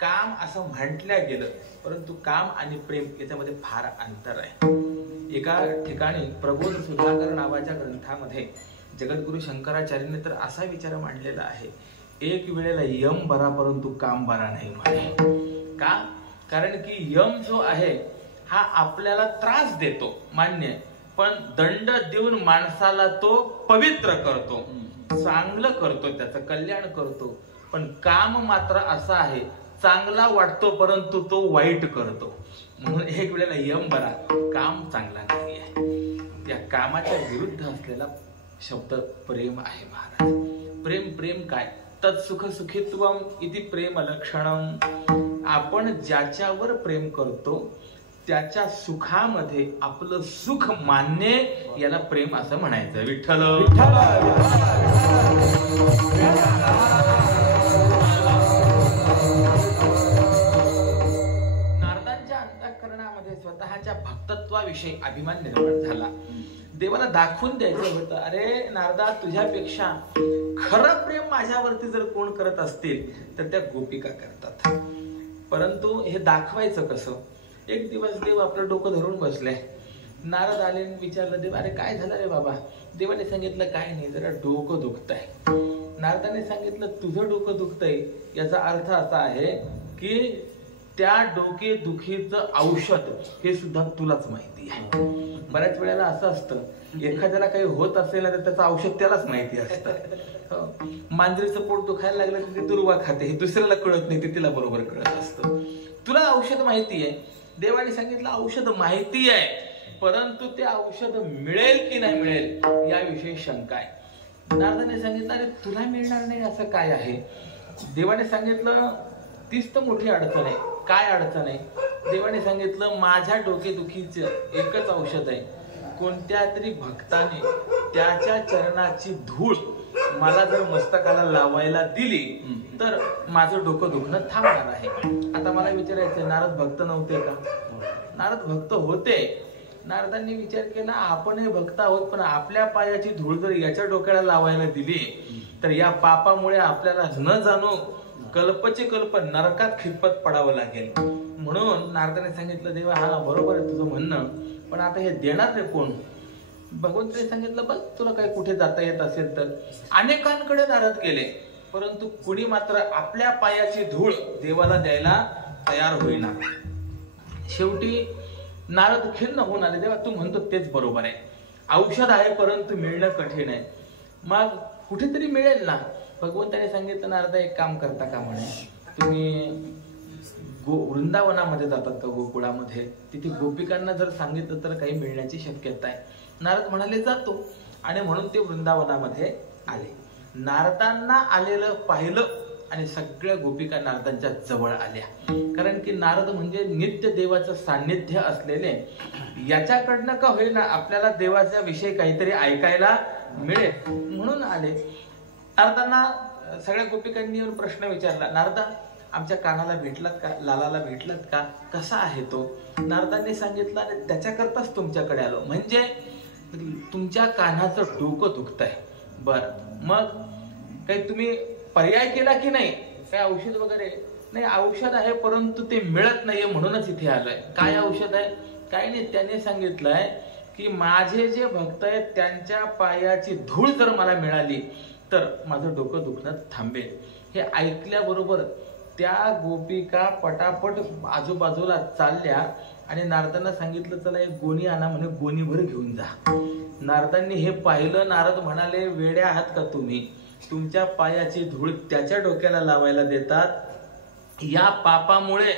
काम असं म्हटलं गेलं, परंतु काम आणि प्रेम याच्यामध्ये फार अंतर आहे. एका ठिकाणी प्रबोध सुधाकर नावाच्या ग्रंथामध्ये जगद्गुरु शंकराचार्यांनी तर असा विचार मांडलेला आहे, एक वेळेला यम बरा परंतु काम बरा नाही म्हणे. का? कारण की यम जो आहे हा आपल्याला त्रास देतो, मान्य, पण दंड देऊन माणसाला तो पवित्र करतो, चांगलं करतो, त्याचं कल्याण करतो. पण काम मात्र असा आहे, चांगला वाटतो परंतु तो वाईट करतो. म्हणून एक वेळेला यम बरा, काम चांगला नाही आहे. या कामाच्या विरुद्ध असलेला शब्द प्रेम आहे महाराज. प्रेम काय? तत्सुख सुखित्वम इति प्रेम लक्षणम. आपण ज्याच्यावर प्रेम करतो त्याच्या सुखामध्ये आपलं सुख मानणे, याला प्रेम असं म्हणायचं. विठ्ठल नारदांच्या अंतःकरणामध्ये स्वतःच्या भक्तत्वाविषयी अभिमान निर्माण झाला. देवाला दाखवून द्यायचं होतं, अरे नारदा, तुझ्यापेक्षा खरं प्रेम माझ्यावरती जर कोण करत असतील तर त्या गोपिका करतात. परंतु हे दाखवायचं कसं? एक दिवस देव आपलं डोकं धरून बसले. नारद आले, विचारलं, देव अरे काय झालं रे बाबा? देवाने सांगितलं काय नाही, जरा डोकं दुखतंय. नारदाने सांगितलं तुझं डोकं दुखतंय याचा अर्थ असा आहे की त्या डोके दुखीचं औषध हे सुद्धा तुलाच माहिती आहे. बऱ्याच वेळेला असं असतं, एखाद्याला काही होत असेल ना तर त्याचं औषध त्यालाच माहिती असतं. मांजरीचं पोट दुखायला लागलं की ती दुर्वा खाते, हे दुसऱ्याला कळत नाही, ते तिला बरोबर कळत असतं. तुला औषध माहिती आहे, देवाने सांगितलं औषध माहिती आहे, परंतु ते औषध मिळेल की नाही मिळेल याविषयी शंका आहे. नारदाने सांगितलं अरे तुला मिळणार नाही असं काय आहे? देवाने सांगितलं तीच तर मोठी अडचण आहे. काय अडचण आहे? देवाने सांगितलं माझ्या डोकेदुखीचं एकच औषध आहे, कोणत्या तरी भक्ताने त्याच्या चरणाची धूळ मला जर मस्तकाला लावायला दिली तर माझं डोकं दुखणं थांबणार आहे. आता मला विचारायचं, नारद भक्त नव्हते का? नारद भक्त होते. नारदांनी विचार केला, आपण हे भक्त आहोत, पण आपल्या पायाची धूळ जर याच्या डोक्याला लावायला दिली तर या पापामुळे आपल्याला न जाणू कल्पचे कल्प नरकात खितपत पडावं लागेल. म्हणून नारदाने सांगितलं, देवा हा बरोबर आहे तुझं म्हणणं, पण आता हे देणार रे कोण? भगवंताने सांगितलं, बघ तुला काही कुठे जाता येत असेल तर. अनेकांकडे नारद गेले, परंतु कुणी मात्र आपल्या पायाची धूळ देवाला द्यायला तयार होईना. शेवटी नारद खिन्न होऊन आले, देवा तू म्हणतो तेच बरोबर आहे, औषध आहे परंतु मिळणं कठीण आहे, मग कुठेतरी मिळेल ना. भगवंताने सांगितलं, नारदा एक काम करता का म्हणे, तुम्ही वृंदावनामध्ये जातात का गोकुळामध्ये, तिथे गोपिकांना जर सांगितलं तर काही मिळण्याची शक्यता आहे. नारद म्हणाले जातो, आणि म्हणून ते वृंदावनामध्ये आले. नारदांना आलेलं पाहिलं आणि सगळ्या गोपिका नारदांच्या जवळ आल्या. कारण की नारद म्हणजे नित्य देवाचं सान्निध्य असलेले, याच्याकडनं का होईना आपल्याला देवाच्या विषयी काहीतरी ऐकायला मिळेल म्हणून आले. नारदांना सगळ्या गोपिकांनी प्रश्न विचारला, नारदा आमच्या कानाला भेटलात का, लालाला भेटलात का, कसा आहे तो? नारदांनी सांगितलं, आणि त्याच्याकरताच तुमच्याकडे आलो, म्हणजे तुमच्या कानाचं डोकं दुखतंय. बर, मग काही तुम्ही पर्याय केला की नाही? काय औषध वगैरे? नाही, औषध आहे परंतु ते मिळत नाहीये म्हणूनच इथे आलोय. काय औषध आहे? काही नाही, त्याने सांगितलंय की माझे जे भक्त आहेत त्यांच्या पायाची धूळ जर मला मिळाली तर माझं डोकं दुखणं थांबेल. हे ऐकल्याबरोबर त्या गोपिका पटापट आजूबाजूला चालल्या आणि नारदांना सांगितलं, चला एक गोणी आणा म्हणे, गोणीभर घेऊन जा. नारदांनी हे पाहिलं. नारद म्हणाले, वेड्या आहात का तुम्ही? तुमच्या पायाची धूळ त्याच्या डोक्याला लावायला देतात, या पापामुळे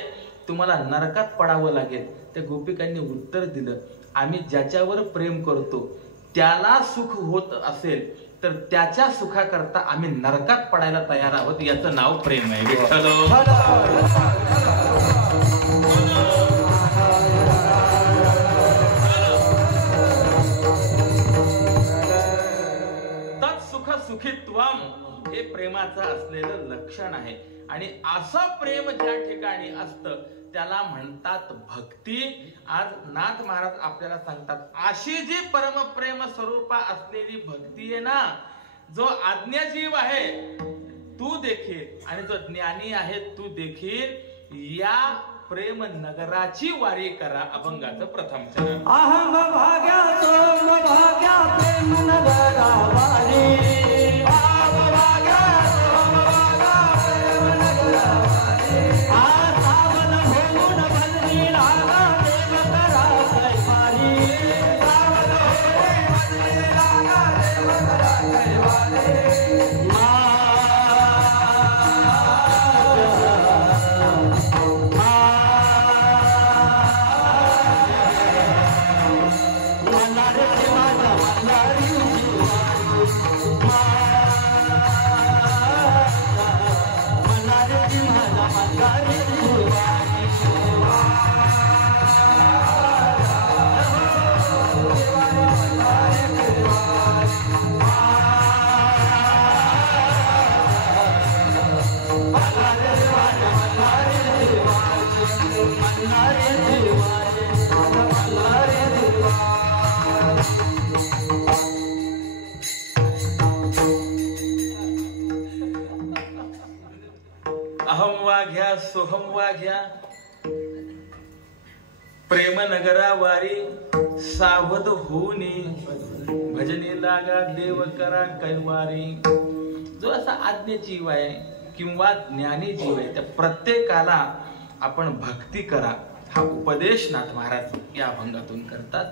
तुम्हाला नरकात पडावं लागेल. त्या गोपिकांनी उत्तर दिलं, आम्ही ज्याच्यावर प्रेम करतो त्याला सुख होत असेल तर त्याच्या सुखाकरता आम्ही नरकात पडायला तयार आहोत, याचं नाव प्रेम आहे. तत्सुख सुखित्वम हे प्रेमाचं असलेलं लक्षण आहे. आणि असं प्रेम ज्या ठिकाणी असतं त्याला म्हणतात भक्ती. आज नाथ महाराज आपल्याला सांगतात, अशी जी परमप्रेम स्वरूपा असलेली भक्ती आहे ना, जो आज्ञाजीव आहे तू देखील आणि जो ज्ञानी आहे तू देखील या प्रेम नगराची वारी करा. अभंगाचं प्रथम चरण. अहम भाग्या सोम भाग्या प्रेम नगरा वारी. अहम भाग्या सोम भाग्या प्रेम नगरा वारी. सावन होऊन बदली लागा देव करा कैवारी. सावन होऊन बदली लागा देव करा कैवारी. अहम वाघ्या सोहम वाघ्या प्रेम नगरा वारी. सावध होऊनी भजनी लागा देव करा कैवारी. जो असा आज्ञा जीव आहे किंवा ज्ञानी जीव आहे त्या प्रत्येकाला आपण भक्ती करा हा उपदेश नाथ महाराज या अभंगातून करतात.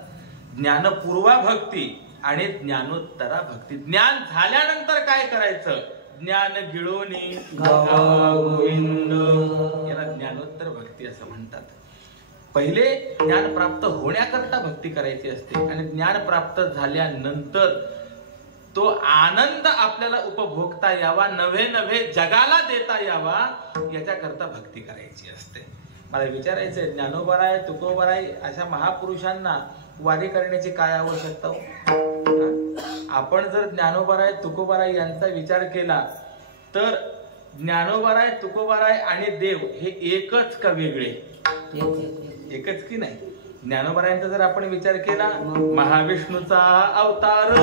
ज्ञानपूर्वा भक्ती आणि ज्ञानोत्तरा भक्ती. ज्ञान झाल्यानंतर काय करायचं? ज्ञान गिळोनी गावा गोविंद याला ज्ञानोत्तर भक्ती असं म्हणतात. पहिले ज्ञान प्राप्त होण्याकरता भक्ती करायची असते आणि ज्ञान प्राप्त झाल्यानंतर तो आनंद आपल्याला उपभोगता यावा, नव्हे नव्हे जगाला देता यावा याच्याकरता भक्ती करायची असते. मला विचारायचंय, ज्ञानोबाराय तुकोबाराय अशा महापुरुषांना वारी करण्याची काय आवश्यकता हो? आपण जर ज्ञानोबाराय तुकोबाराय यांचा विचार केला तर ज्ञानोबाराय तुकोबाराय आणि देव हे एकच का वेगळे? एकच की नाही? ज्ञानोबारायांचा जर आपण विचार केला, महाविष्णूचा अवतार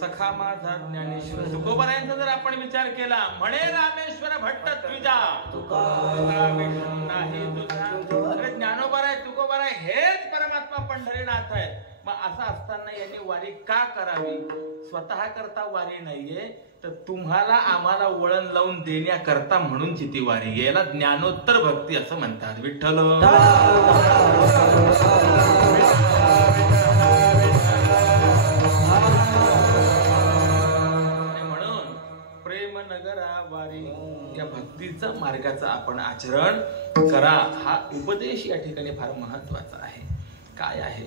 सखा माझा ज्ञानेश्वर. तुकोबारायांचा जर आपण विचार केला, म्हणे रामेश्वर भट्ट तुझा विष्णू नाही तुझा. अरे ज्ञानोबाराय तुकोबाराय हेच परमात्मा पंढरीनाथ आहे. मग असं असताना यांनी वारी का करावी? स्वतः करता वारी नाहीये तर तुम्हाला आम्हाला वळण लावून देण्याकरता म्हणून ती वारी. याला ज्ञानोत्तर भक्ती असं म्हणतात. विठ्ठल वारी या भक्तीचा मार्गाचा आपण आचरण करा हा उपदेश या ठिकाणी फार महत्वाचा आहे. काय आहे?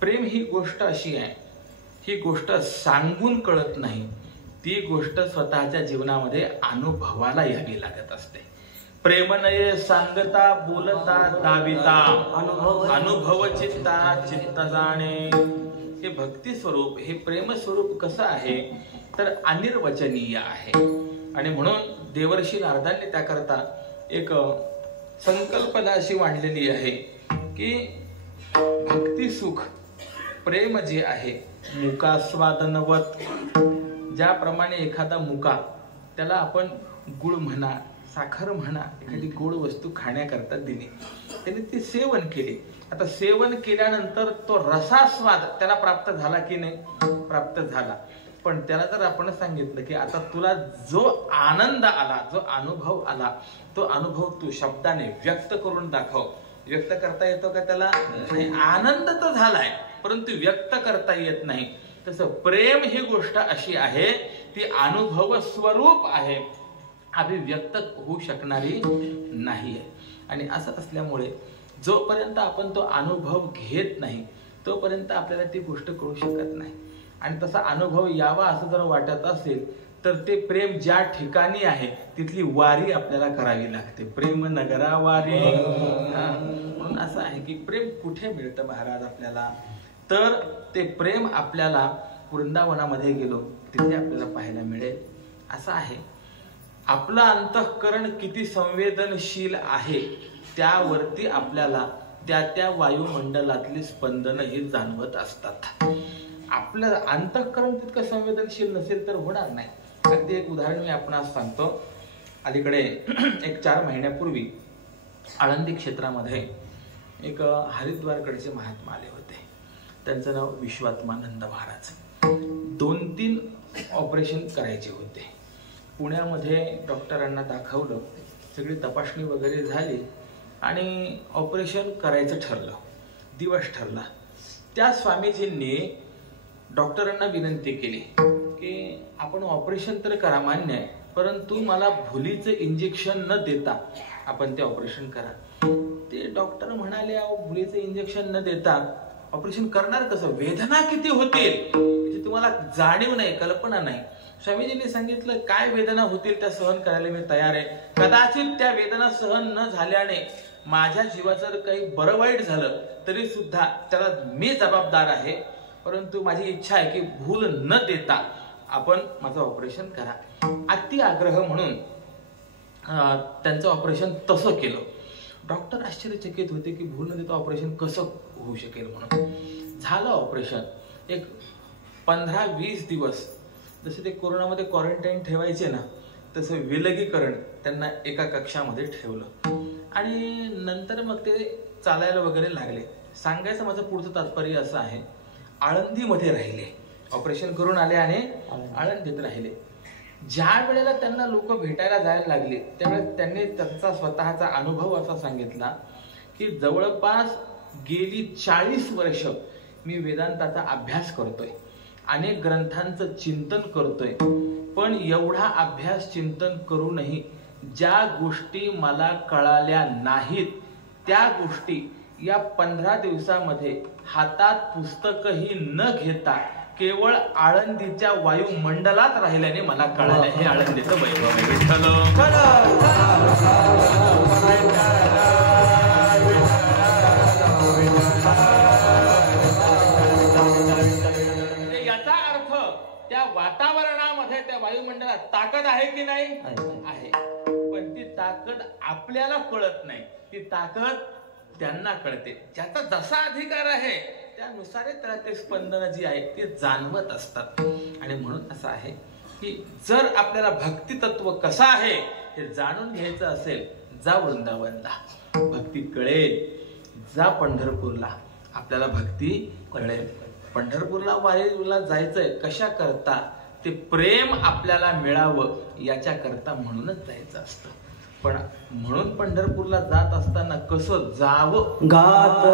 प्रेम ही गोष्ट अशी आहे, ही गोष्ट सांगून कळत नाही, ती गोष्ट स्वतःच्या जीवनामध्ये अनुभवाला यावी लागत असते. प्रेम नये सांगता बोलता दाविता अनुभव चित्ता चित्त जाणे. हे भक्ती स्वरूप, हे प्रेम स्वरूप कसं आहे तर अनिर्वचनीय आहे. आणि म्हणून देवर्षी नारदांनी त्याकरता एक संकल्पना अशी मांडलेली आहे की भक्ती सुख प्रेम जे आहे मुकास्वादनवत. ज्याप्रमाणे एखादा मुका, त्याला आपण गुळ म्हणा साखर म्हणा एखादी गोड वस्तू खाण्याकरता दिली, त्याने ती सेवन केली. आता सेवन केल्यानंतर तो रसास्वाद त्याला प्राप्त झाला की नाही? प्राप्त झाला. पण त्याला जर आपण सांगितलं की आता तुला जो आनंद आला, जो अनुभव आला, तो अनुभव तू शब्दाने व्यक्त करून दाखव. व्यक्त करता येतो का त्याला? नाही. आनंद तर झालाय परंतु व्यक्त करता येत नाही. तसं प्रेम ही गोष्ट अशी आहे, ती अनुभव स्वरूप आहे, अभिव्यक्त होऊ शकणारी नाहीये. आणि असं असल्यामुळे जोपर्यंत आपण तो अनुभव घेत नाही तोपर्यंत आपल्याला ती गोष्ट कळू शकत नाही. आणि तसा अनुभव यावा असं जर वाटत असेल तर ते प्रेम ज्या ठिकाणी आहे तिथली वारी आपल्याला करावी लागते. प्रेम नगरा वारी. म्हणून असं आहे की प्रेम कुठे मिळतं महाराज आपल्याला? तर ते प्रेम आपल्याला वृंदावनामध्ये गेलो तिथे आपल्याला पाहायला मिळेल. असं आहे, आपलं अंतःकरण किती संवेदनशील आहे त्यावरती आपल्याला त्या त्या वायुमंडलातली स्पंदन ही जाणवत असतात. आपलं अंतःकरण तितकं संवेदनशील नसेल तर होणार नाही. अगदी एक उदाहरण मी आपणास सांगतो. अलीकडे एक 4 महिन्यापूर्वी आळंदी क्षेत्रामध्ये एक हरिद्वारकडचे महात्मा आले होते. त्यांचं नाव विश्वात्मानंद महाराज. 2-3 ऑपरेशन करायचे होते. पुण्यामध्ये डॉक्टरांना दाखवलं, सगळी तपासणी वगैरे झाली आणि ऑपरेशन करायचं ठरलं. दिवस ठरला. त्या स्वामीजींनी डॉक्टरांना विनंती केली की आपण ऑपरेशन तर करा, मान्य आहे, परंतु मला भुलीचं इंजेक्शन न देता आपण ते ऑपरेशन करा. ते डॉक्टर म्हणाले, अहो भुलीचं इंजेक्शन न देता ऑपरेशन करणार कसं? वेदना किती होतील याची तुम्हाला जाणीव नाही, कल्पना नाही. स्वामीजींनी सांगितलं, काय वेदना होतील त्या सहन करायला मी तयार आहे. कदाचित त्या वेदना सहन न झाल्याने माझ्या जीवाचं जर काही बरं वाईट झालं तरी सुद्धा त्याला मी जबाबदार आहे, परंतु माझी इच्छा आहे की भूल न देता आपण माझं ऑपरेशन करा. अति आग्रह म्हणून त्यांचं ऑपरेशन तसं केलं. डॉक्टर आश्चर्यचकित होते की भूल न देता ऑपरेशन कसं होऊ शकेल म्हणून. झालं ऑपरेशन. एक 15-20 दिवस जसे ते कोरोनामध्ये क्वारंटाईन ठेवायचे ना, तसं विलगीकरण त्यांना एका कक्षामध्ये ठेवलं. आणि नंतर मग ते चालायला वगैरे लागले. सांगायचं माझं पुढचं तात्पर्य असं आहे, आळंदीमध्ये राहिले. ऑपरेशन करून आले आणि आळंदीत राहिले. ज्या वेळेला त्यांना लोक भेटायला जायला लागले त्यावेळेस त्यांनी त्यांचा स्वतःचा अनुभव असा सांगितला की जवळपास गेली 40 वर्ष मी वेदांताचा अभ्यास करतोय, अनेक ग्रंथांचं चिंतन करतोय, पण एवढा अभ्यास चिंतन करूनही ज्या गोष्टी मला कळाल्या नाहीत त्या गोष्टी या 15 दिवसामध्ये हातात पुस्तकही न घेता केवळ आळंदीच्या वायुमंडलात राहिल्याने मला कळालं. हे आळंदीचं वैभव आहे. याचा अर्थ त्या वातावरणामध्ये, त्या वायुमंडलात ताकद आहे की नाही? आहे. पण ती ताकद आपल्याला कळत नाही, ती ताकद त्यांना कळते. ज्याचा जसा अधिकार आहे त्यानुसार त्याला ते स्पंदन जी आहे ते जाणवत असतात. आणि म्हणून असं आहे की जर आपल्याला भक्ती तत्व कसं आहे हे जाणून घ्यायचं असेल, जा वृंदावनला, भक्ती कळेल. जा पंढरपूरला, आपल्याला भक्ती कळेल. पंढरपूरला वारीला जायचंय कशा करता? ते प्रेम आपल्याला मिळावं याच्या करता म्हणूनच जायचं असतं. पण म्हणून पंढरपूरला जात असताना कसं जावं? गात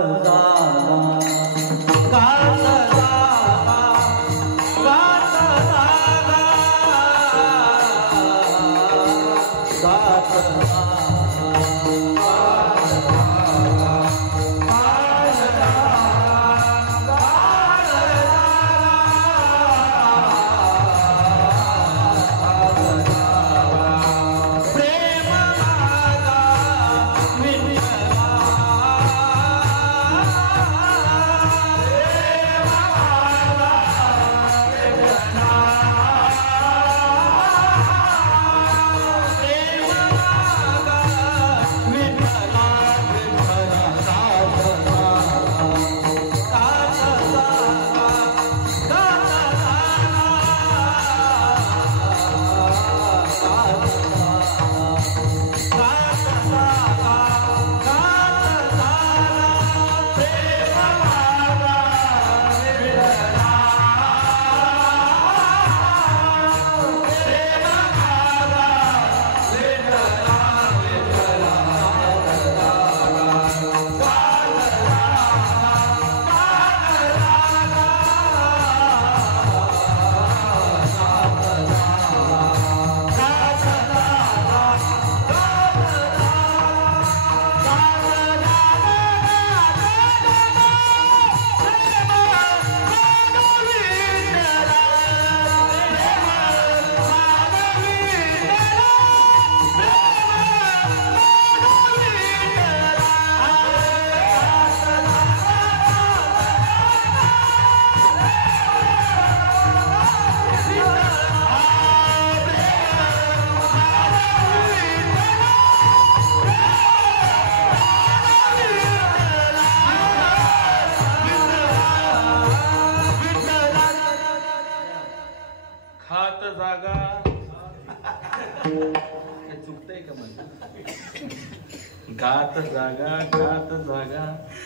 खात जागा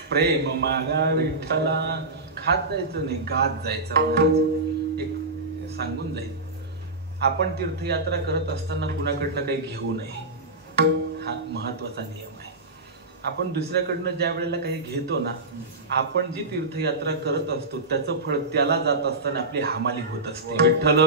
प्रेम मागा विठ्ठला. खात जायचं नाही, गात जायचं. महाराज एक सांगून जाईल, आपण तीर्थयात्रा करत असताना कुणाकडनं काही घेऊ नये, हा महत्वाचा नियम आहे. आपण दुसऱ्याकडनं ज्या वेळेला काही घेतो ना, आपण जी तीर्थयात्रा करत असतो त्याचं फळ त्याला जात असताना आपली हमाली होत असते. विठ्ठल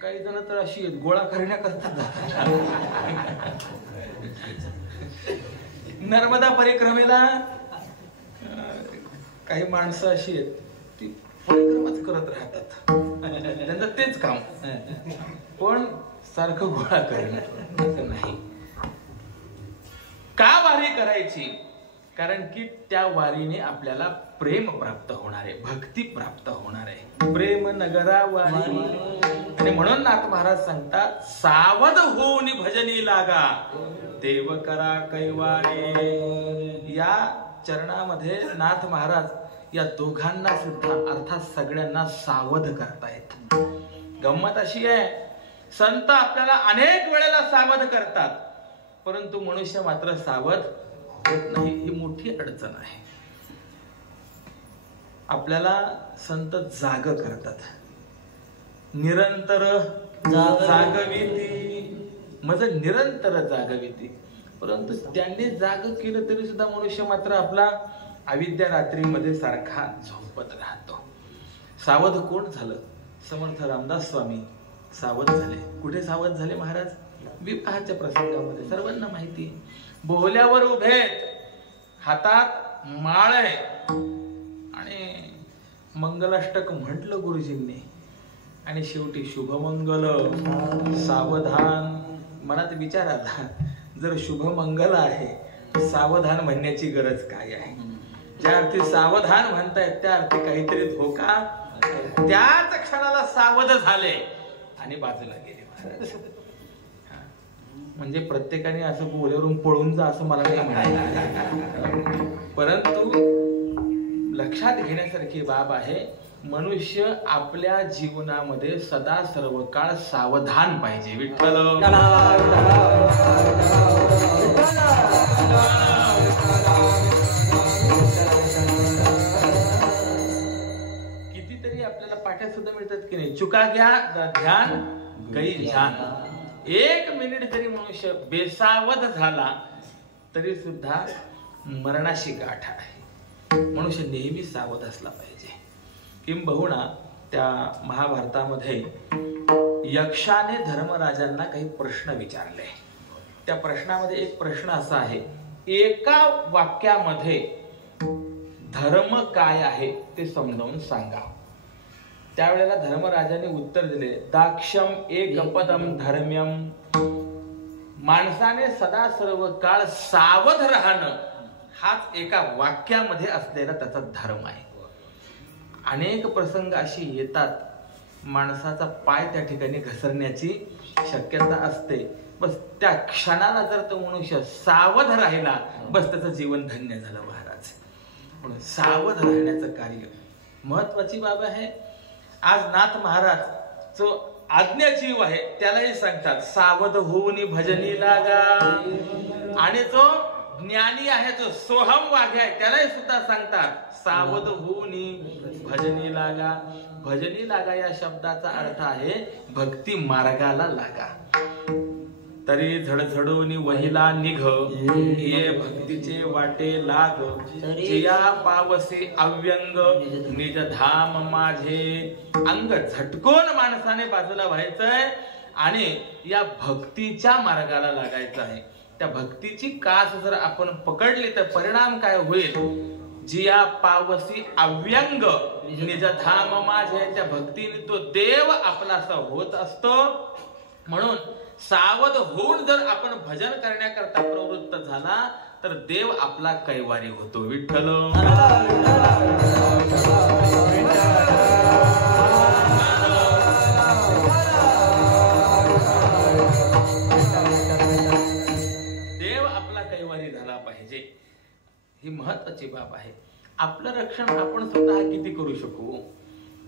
काही जण तर अशी आहेत, गोळा करण्याकरता नर्मदा परिक्रमेला काही माणसं अशी आहेत, ती परिक्रमाच करत राहतात, त्यांचं तेच काम, पण सारखं गोळा करणं असं नाही. का वारी करायची? कारण की त्या वारीने आपल्याला प्रेम प्राप्त होणार आहे, भक्ती प्राप्त होणार आहे. प्रेम नगरा वारी. आणि म्हणून नाथ महाराज सांगतात, सावध होऊन भजनी लागा देव करा कैवारी. या चरणामध्ये नाथ महाराज या दोघांना सुद्धा अर्थात सगळ्यांना सावध करतायत. गंमत अशी आहे, संत आपल्याला अनेक वेळेला सावध करतात, परंतु मनुष्य मात्र सावध होत नाही. ही मोठी अडचण आहे. आपल्याला संत जाग करतात, निरंतर जागविती, म्हणजे निरंतर जागविती. परंतु त्यांनी जाग केलं तरी सुद्धा मनुष्य मात्र आपला अविद्या रात्रीमध्ये सारखा झोपत राहतो. सावध कोण झालं? समर्थ रामदास स्वामी सावध झाले. कुठे सावध झाले महाराज? विवाहाच्या प्रसंगामध्ये. सर्वांना माहिती, बोहल्यावर उभे, हातात माळ आहे आणि मंगलाष्टक म्हटलं गुरुजींनी, आणि शेवटी शुभमंगल सावधान. मनात विचार आला, जर शुभमंगल आहे, सावधान म्हणण्याची गरज काय आहे? ज्या अर्थी सावधान म्हणतायत त्या अर्थी काहीतरी धोका. त्याच क्षणाला सावध झाले आणि बाजूला गेले महाराज. म्हणजे प्रत्येकाने असं बोल्यावरून पळून जा असं मला नाही म्हणायचं, परंतु लक्षात घेण्यासारखी बाब आहे, मनुष्य आपल्या जीवनामध्ये सदा सर्व काळ सावधान पाहिजे. विठ्ठल कितीतरी आपल्याला पाठ्यात सुद्धा मिळतात की नाही, चुका घ्या ध्यान गई ध्यान. एक मिनिट जरी मनुष्य बेसावध झाला तरी सुद्धा मरणाशी गाठ आहे. मनुष्य नेहमी सावध असला पाहिजे. किंबहुना त्या महाभारतामध्ये यक्षाने धर्मराजांना काही प्रश्न विचारले. त्या प्रश्नामध्ये एक प्रश्न असा आहे, एका वाक्यामध्ये धर्म काय आहे ते समजावून सांगा. त्यावेळेला धर्मराजाने उत्तर दिले, दाक्षम एक पदम धर्म्यम. माणसाने सदा सर्व काळ सावध राहणं हाच एका वाक्यामध्ये असलेला त्याचा धर्म आहे. अनेक प्रसंग अशी येतात, माणसाचा पाय त्या ठिकाणी घसरण्याची शक्यता असते. बस त्या क्षणाला जर तो मनुष्य सावध राहिला, बस त्याचं जीवन धन्य झालं महाराज. म्हणून सावध राहण्याचं कार्य महत्वाची बाब आहे. आज नाथ महाराज जो आज्ञाजीव आहे त्यालाही सांगतात, सावध होऊन भजनी लागा. आणि जो ज्ञानी आहे, जो सोहम वाघ आहे, त्यालाही सुद्धा सांगतात, सावध होऊन भजनी लागा. भजनी लागा या शब्दाचा अर्थ आहे भक्ती मार्गाला लागा. तरी झडझडून वहिला निघ, ये भक्तीचे वाटे लाग. जिया पावसे अव्यंग, निज धाम माझे. अंग झटकून माणसाने बाजूला व्हायचंय आणि या भक्तीच्या मार्गाला लागायचं आहे. त्या भक्तीची कास जर आपण पकडली तर परिणाम काय होईल? जिया पावसी अव्यंग, निज धाम माझे. त्या भक्तीने तो देव आपलासा होत असतो. म्हणून सावध होऊन जर आपण भजन करण्याकरता प्रवृत्त झाला तर देव आपला कैवारी होतो. विठ्ठल देव आपला कैवारी झाला पाहिजे. ही महत्वाची बाब आहे. आपलं रक्षण आपण स्वतः किती करू शकू?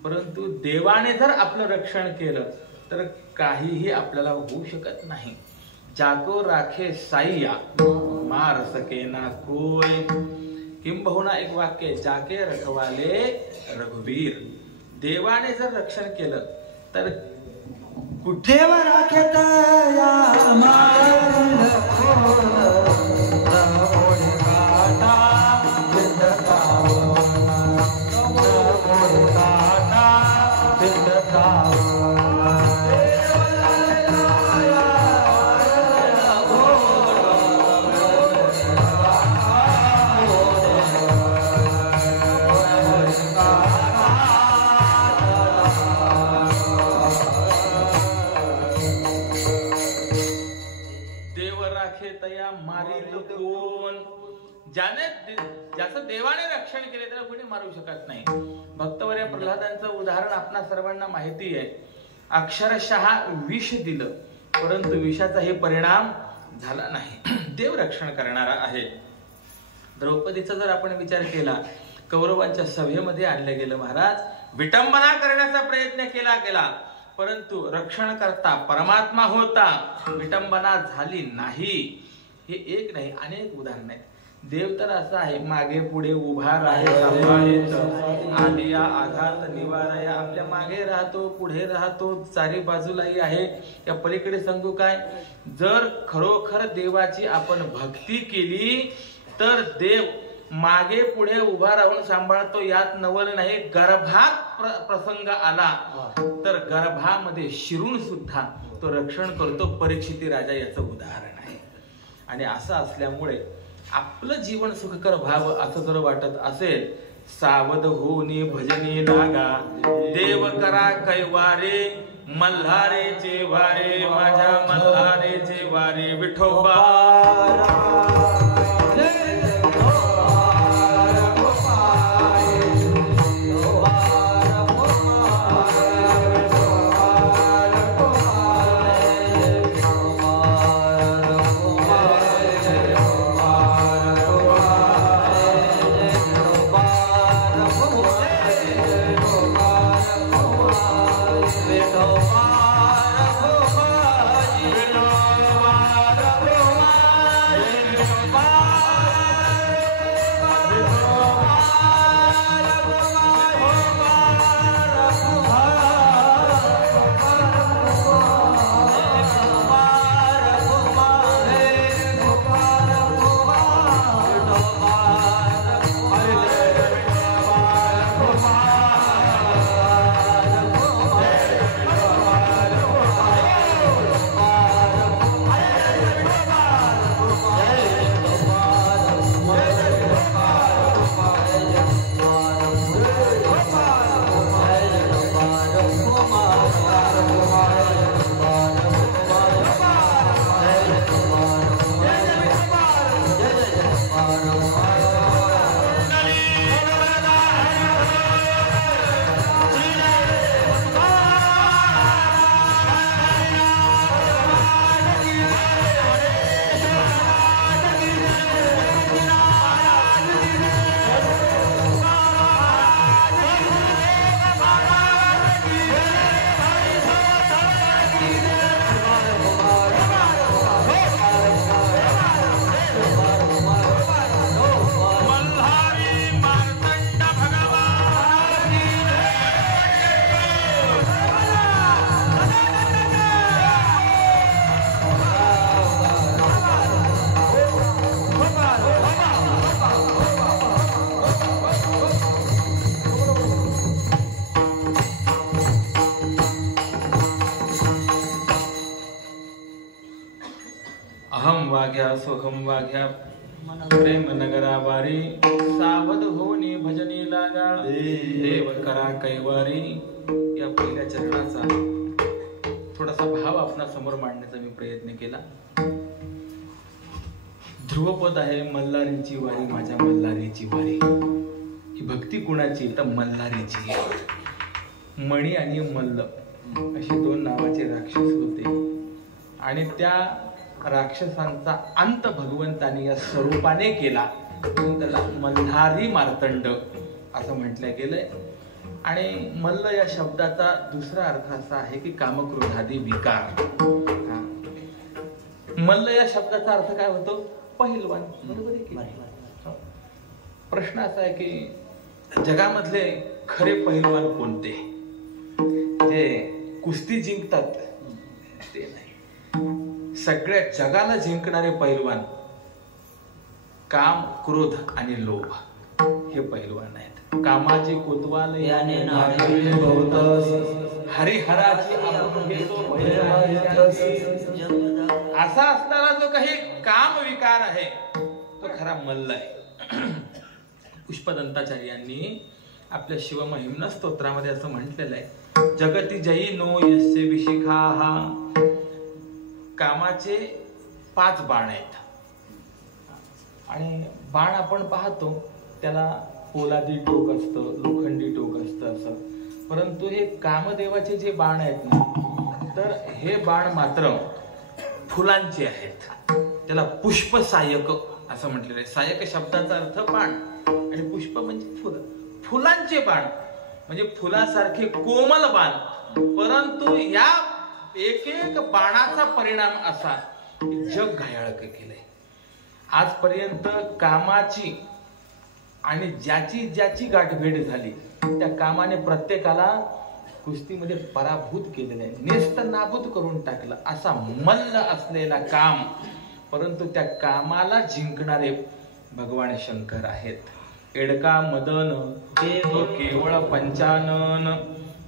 परंतु देवाने जर आपलं रक्षण केलं तर काहीही आपल्याला होऊ शकत नाही. जागो राखे साईया मार सके ना कोय. किंबहुना एक वाक्य, जाके रखवाले रघुवीर. देवाने जर रक्षण केलं तर कुठे देव राखे तया मार ज्याचं देवाने रक्षण केले त्याला कोणी मारू शकत नाही. भक्तवर्य प्रल्हादांचं उदाहरण आपणा सर्वांना माहिती आहे. अक्षरशः विष दिलं परंतु विषाचा हे परिणाम झाला नाही. देव रक्षण करणारा आहे. द्रौपदीचा जर आपण विचार केला, कौरवांच्या सभेमध्ये आणलं गेलं. महाराज विटंबना करण्याचा प्रयत्न केला गेला परंतु रक्षण करता परमात्मा होता, विटंबना झाली नाही. हे एक नाही अनेक उदाहरण आहेत. देव तर असा आहे, मागे पुढे उभा राहे, आलिया आघात निवाराया. आपल्या मागे राहतो, पुढे राहतो, चारी बाजूलाही आहे. या पलीकडे सांगू काय, जर खरोखर देवाची आपण भक्ती केली तर देव मागे पुढे उभा राहून सांभाळतो. यात नवल नाही. गर्भात प्रसंग आला तर गर्भामध्ये शिरून सुद्धा तो रक्षण करतो. परीक्षिती राजा याचं उदाहरण आहे. आणि असं असल्यामुळे आपलं जीवन सुखकर व्हावं असं जर वाटत असेल, सावध होनी भजनी लागा. देव करा कैवारे मल्हारेचे वारे, माझ्या मल्हारेचे वारे. विठोबा वाघ्या सोहम वाघ्या प्रेम नगरा वारी. सावध होनी भजनी लागा. देव करा कैवारी. या पहिल्या चरणाचा थोडासा भाव आपणा समोर मांडण्याचा मी प्रयत्न केला. ध्रुवपद आहे, मल्हारीची वारी माझ्या मल्हारीची वारी. ही भक्ती कुणाची तर मल्हारीची. मणी आणि मल्ल अशी दोन नावाचे राक्षस होते आणि त्या राक्षसांचा अंत भगवंताने या स्वरूपाने केला. त्याला मल्हारी मार्तंड असं म्हटलं गेलंय. आणि मल्ल या शब्दाचा दुसरा अर्थ असा आहे की कामक्रोधादी विकार. मल्ल या शब्दाचा अर्थ काय होतो? पहिलवान. बरोबर आहे की? प्रश्न असा आहे की जगामधले खरे पहिलवान कोणते? जे कुस्ती जिंकतात ते नाही. सगळ्या जगाला जिंकणारे पहिलवान काम, क्रोध आणि लोभ हे पहिलवान आहेत. कामाची कोतवाल याने नाचविले बहुत, हरिहराची आपुले तो पहिलवान. असा असणारा जो काही काम विकार आहे तो खरा मल्ल आहे. पुष्पदंताचार्यांनी आपल्या शिवमहिम्न स्तोत्रामध्ये असं म्हटलेलं आहे, जगती जयी नो यस्य विशिखाहा. कामाचे 5 बाण आहेत आणि बाण आपण पाहतो त्याला पोलादी टोक असतं, लोखंडी टोक असतं असं. परंतु हे कामदेवाचे जे बाण आहेत ना, तर हे बाण मात्र फुलांचे आहेत. त्याला पुष्प सायक असं म्हटलेलं आहे. सायक शब्दाचा अर्थ बाण आणि पुष्प म्हणजे फुलं. फुलांचे बाण म्हणजे फुलासारखे कोमल बाण. परंतु या एक एक बाणाचा परिणाम असा जग घायाळ केलंय. आजपर्यंत कामाची आणि ज्याची ज्याची गाठभेट झाली त्या कामाने प्रत्येकाला कुस्तीमध्ये पराभूत केलेलं आहे, नेस्त नाबूद करून टाकलं. असा मल्ल असलेला काम, परंतु त्या कामाला जिंकणारे भगवान शंकर आहेत. एडका मदन देव केवळ पंचानन.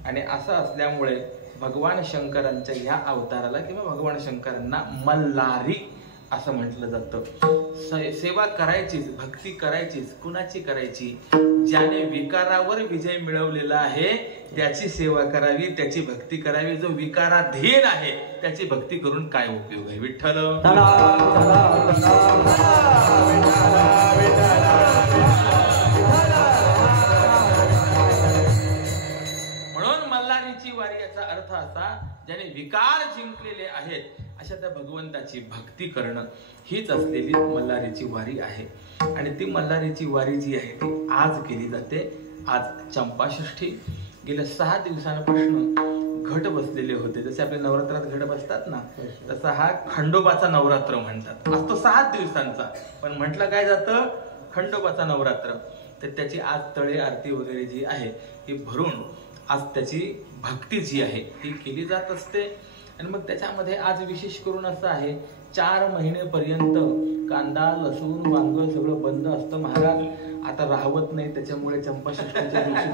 आणि असं असल्यामुळे भगवान शंकरांच्या ह्या अवताराला किंवा भगवान शंकरांना मल्लारी असं म्हटलं जातं. सेवा करायचीच, भक्ती करायचीच. कुणाची करायची? ज्याने विकारावर विजय मिळवलेला आहे त्याची सेवा करावी, त्याची भक्ती करावी. जो विकाराधीन आहे त्याची भक्ती करून काय उपयोग आहे? विठ्ठल म्हणून मल्हारीची वारी याचा अर्थ असा, ज्याने विकार जिंकलेले आहेत अशा त्या भगवंताची भक्ती करणं हीच असलेली मल्हारीची वारी आहे. आणि ती मल्हारीची वारी जी आहे ती आज केली जाते. आज चंपाषष्ठी. गेल्या 6 दिवसांपासून घट बसलेले होते. जसे आपल्या नवरात्रात घट बसतात ना, तसा हा खंडोबाचा नवरात्र म्हणतात. आज तो 6 दिवसांचा, पण म्हटलं काय जातं खंडोबाचा नवरात्र. तर त्याची आज तळे आरती वगैरे जी आहे ही भरून आज त्याची भक्ती जी आहे ती केली जात असते. आणि मग त्याच्यामध्ये आज विशेष करून असं आहे, 4 महिनेपर्यंत कांदा, लसूण, वांग सगळं बंद असतं. महाराज आता राहवत नाही, त्याच्यामुळे चंपाषष्ठीच्या दिवशी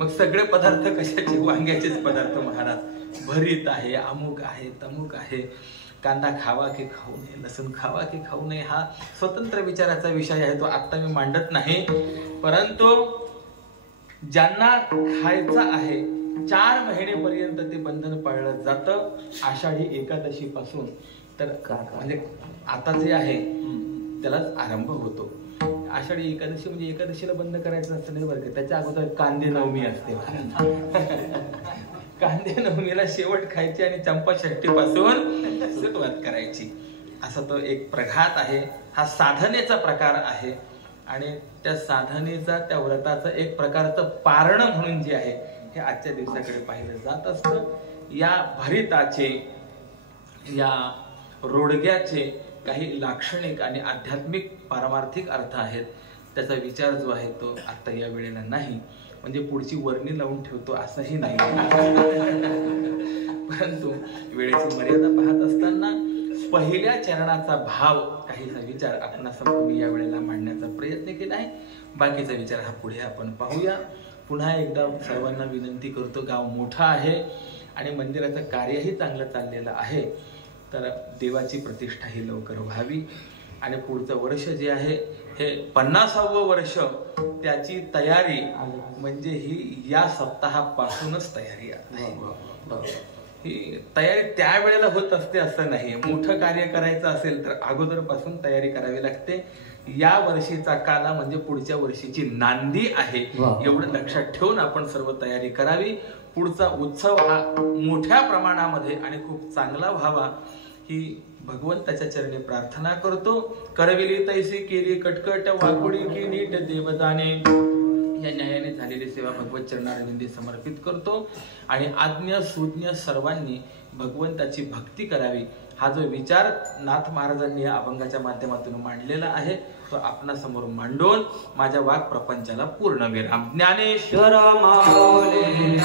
मग सगळे पदार्थ कशाचे? वांग्याचेच पदार्थ महाराज. भरीत आहे, अमुक आहे, तमुक आहे. कांदा खावा की खाऊ नये, लसूण खावा की खाऊ नये हा स्वतंत्र विचाराचा विषय आहे, तो आता मी मांडत नाही. परंतु ज्यांना खायचं आहे 4 महिनेपर्यंत ते बंधन पाळलं जातं. आषाढी एकादशी पासून तर म्हणजे आता जे आहे त्यालाच आरंभ होतो. आषाढी एकादशी म्हणजे एकादशीला बंद करायचं नसतं नाही बरं का. त्याच्या अगोदर कांदे नवमी असते. कांदे नवमीला शेवट खायची आणि चंपाषष्ठी पासून सुरुवात करायची. असा तो एक प्रघात आहे. हा साधनेचा प्रकार आहे आणि त्या साधनेचा, त्या व्रताचं एक प्रकारचं पारण म्हणून जे आहे हे आजच्या दिवसाकडे पाहिलं जात असतं. या भरिताचे, या रोडग्याचे काही लाक्षणिक आणि आध्यात्मिक पारमार्थिक अर्थ आहेत. त्याचा विचार जो आहे तो आता या वेळेला नाही, म्हणजे पुढची वर्णी लावून ठेवतो असंही नाही. परंतु वेळेची मर्यादा पाहत असताना पहिल्या चरणाचा भाव काहीसा विचार आपणासमोर मी या वेळेला मांडण्याचा प्रयत्न केला आहे. बाकीचा विचार हा पुढे आपण पाहूया. पुन्हा एकदा सर्वांना विनंती करतो, गाव मोठा आहे आणि मंदिराचं कार्यही चांगलं चाललेलं आहे, तर देवाची प्रतिष्ठा ही लवकर व्हावी. आणि पुढचं वर्ष जे आहे हे 50वे वर्ष, त्याची तयारी म्हणजे ही या सप्ताहापासूनच तयारी आहे. ही तयारी त्यावेळेला होत असते असं नाही. मोठं कार्य करायचं असेल तर अगोदरपासून तयारी करावी लागते. या वर्षीचा काला म्हणजे पुढच्या वर्षीची नांदी आहे, एवढं लक्षात ठेवून आपण सर्व तयारी करावी. पुढचा उत्सव हा मोठ्या प्रमाणामध्ये आणि खूप चांगला व्हावा ही भगवंताच्या चरणी प्रार्थना करतो. करविली तैसी केली कटकट, वाकुडी की नीट देवदाने. या न्यायाने झालेली सेवा भगवत चरणारविंदी समर्पित करतो आणि आज्ञ सुज्ञ सर्वांनी भगवंताची भक्ती करावी हा जो विचार नाथ महाराजांनी या अभंगाच्या माध्यमातून मांडलेला आहे तो आपणासमोर मांडून माझ्या वाक प्रपंचाला पूर्ण विराम. ज्ञानेश्वर माऊली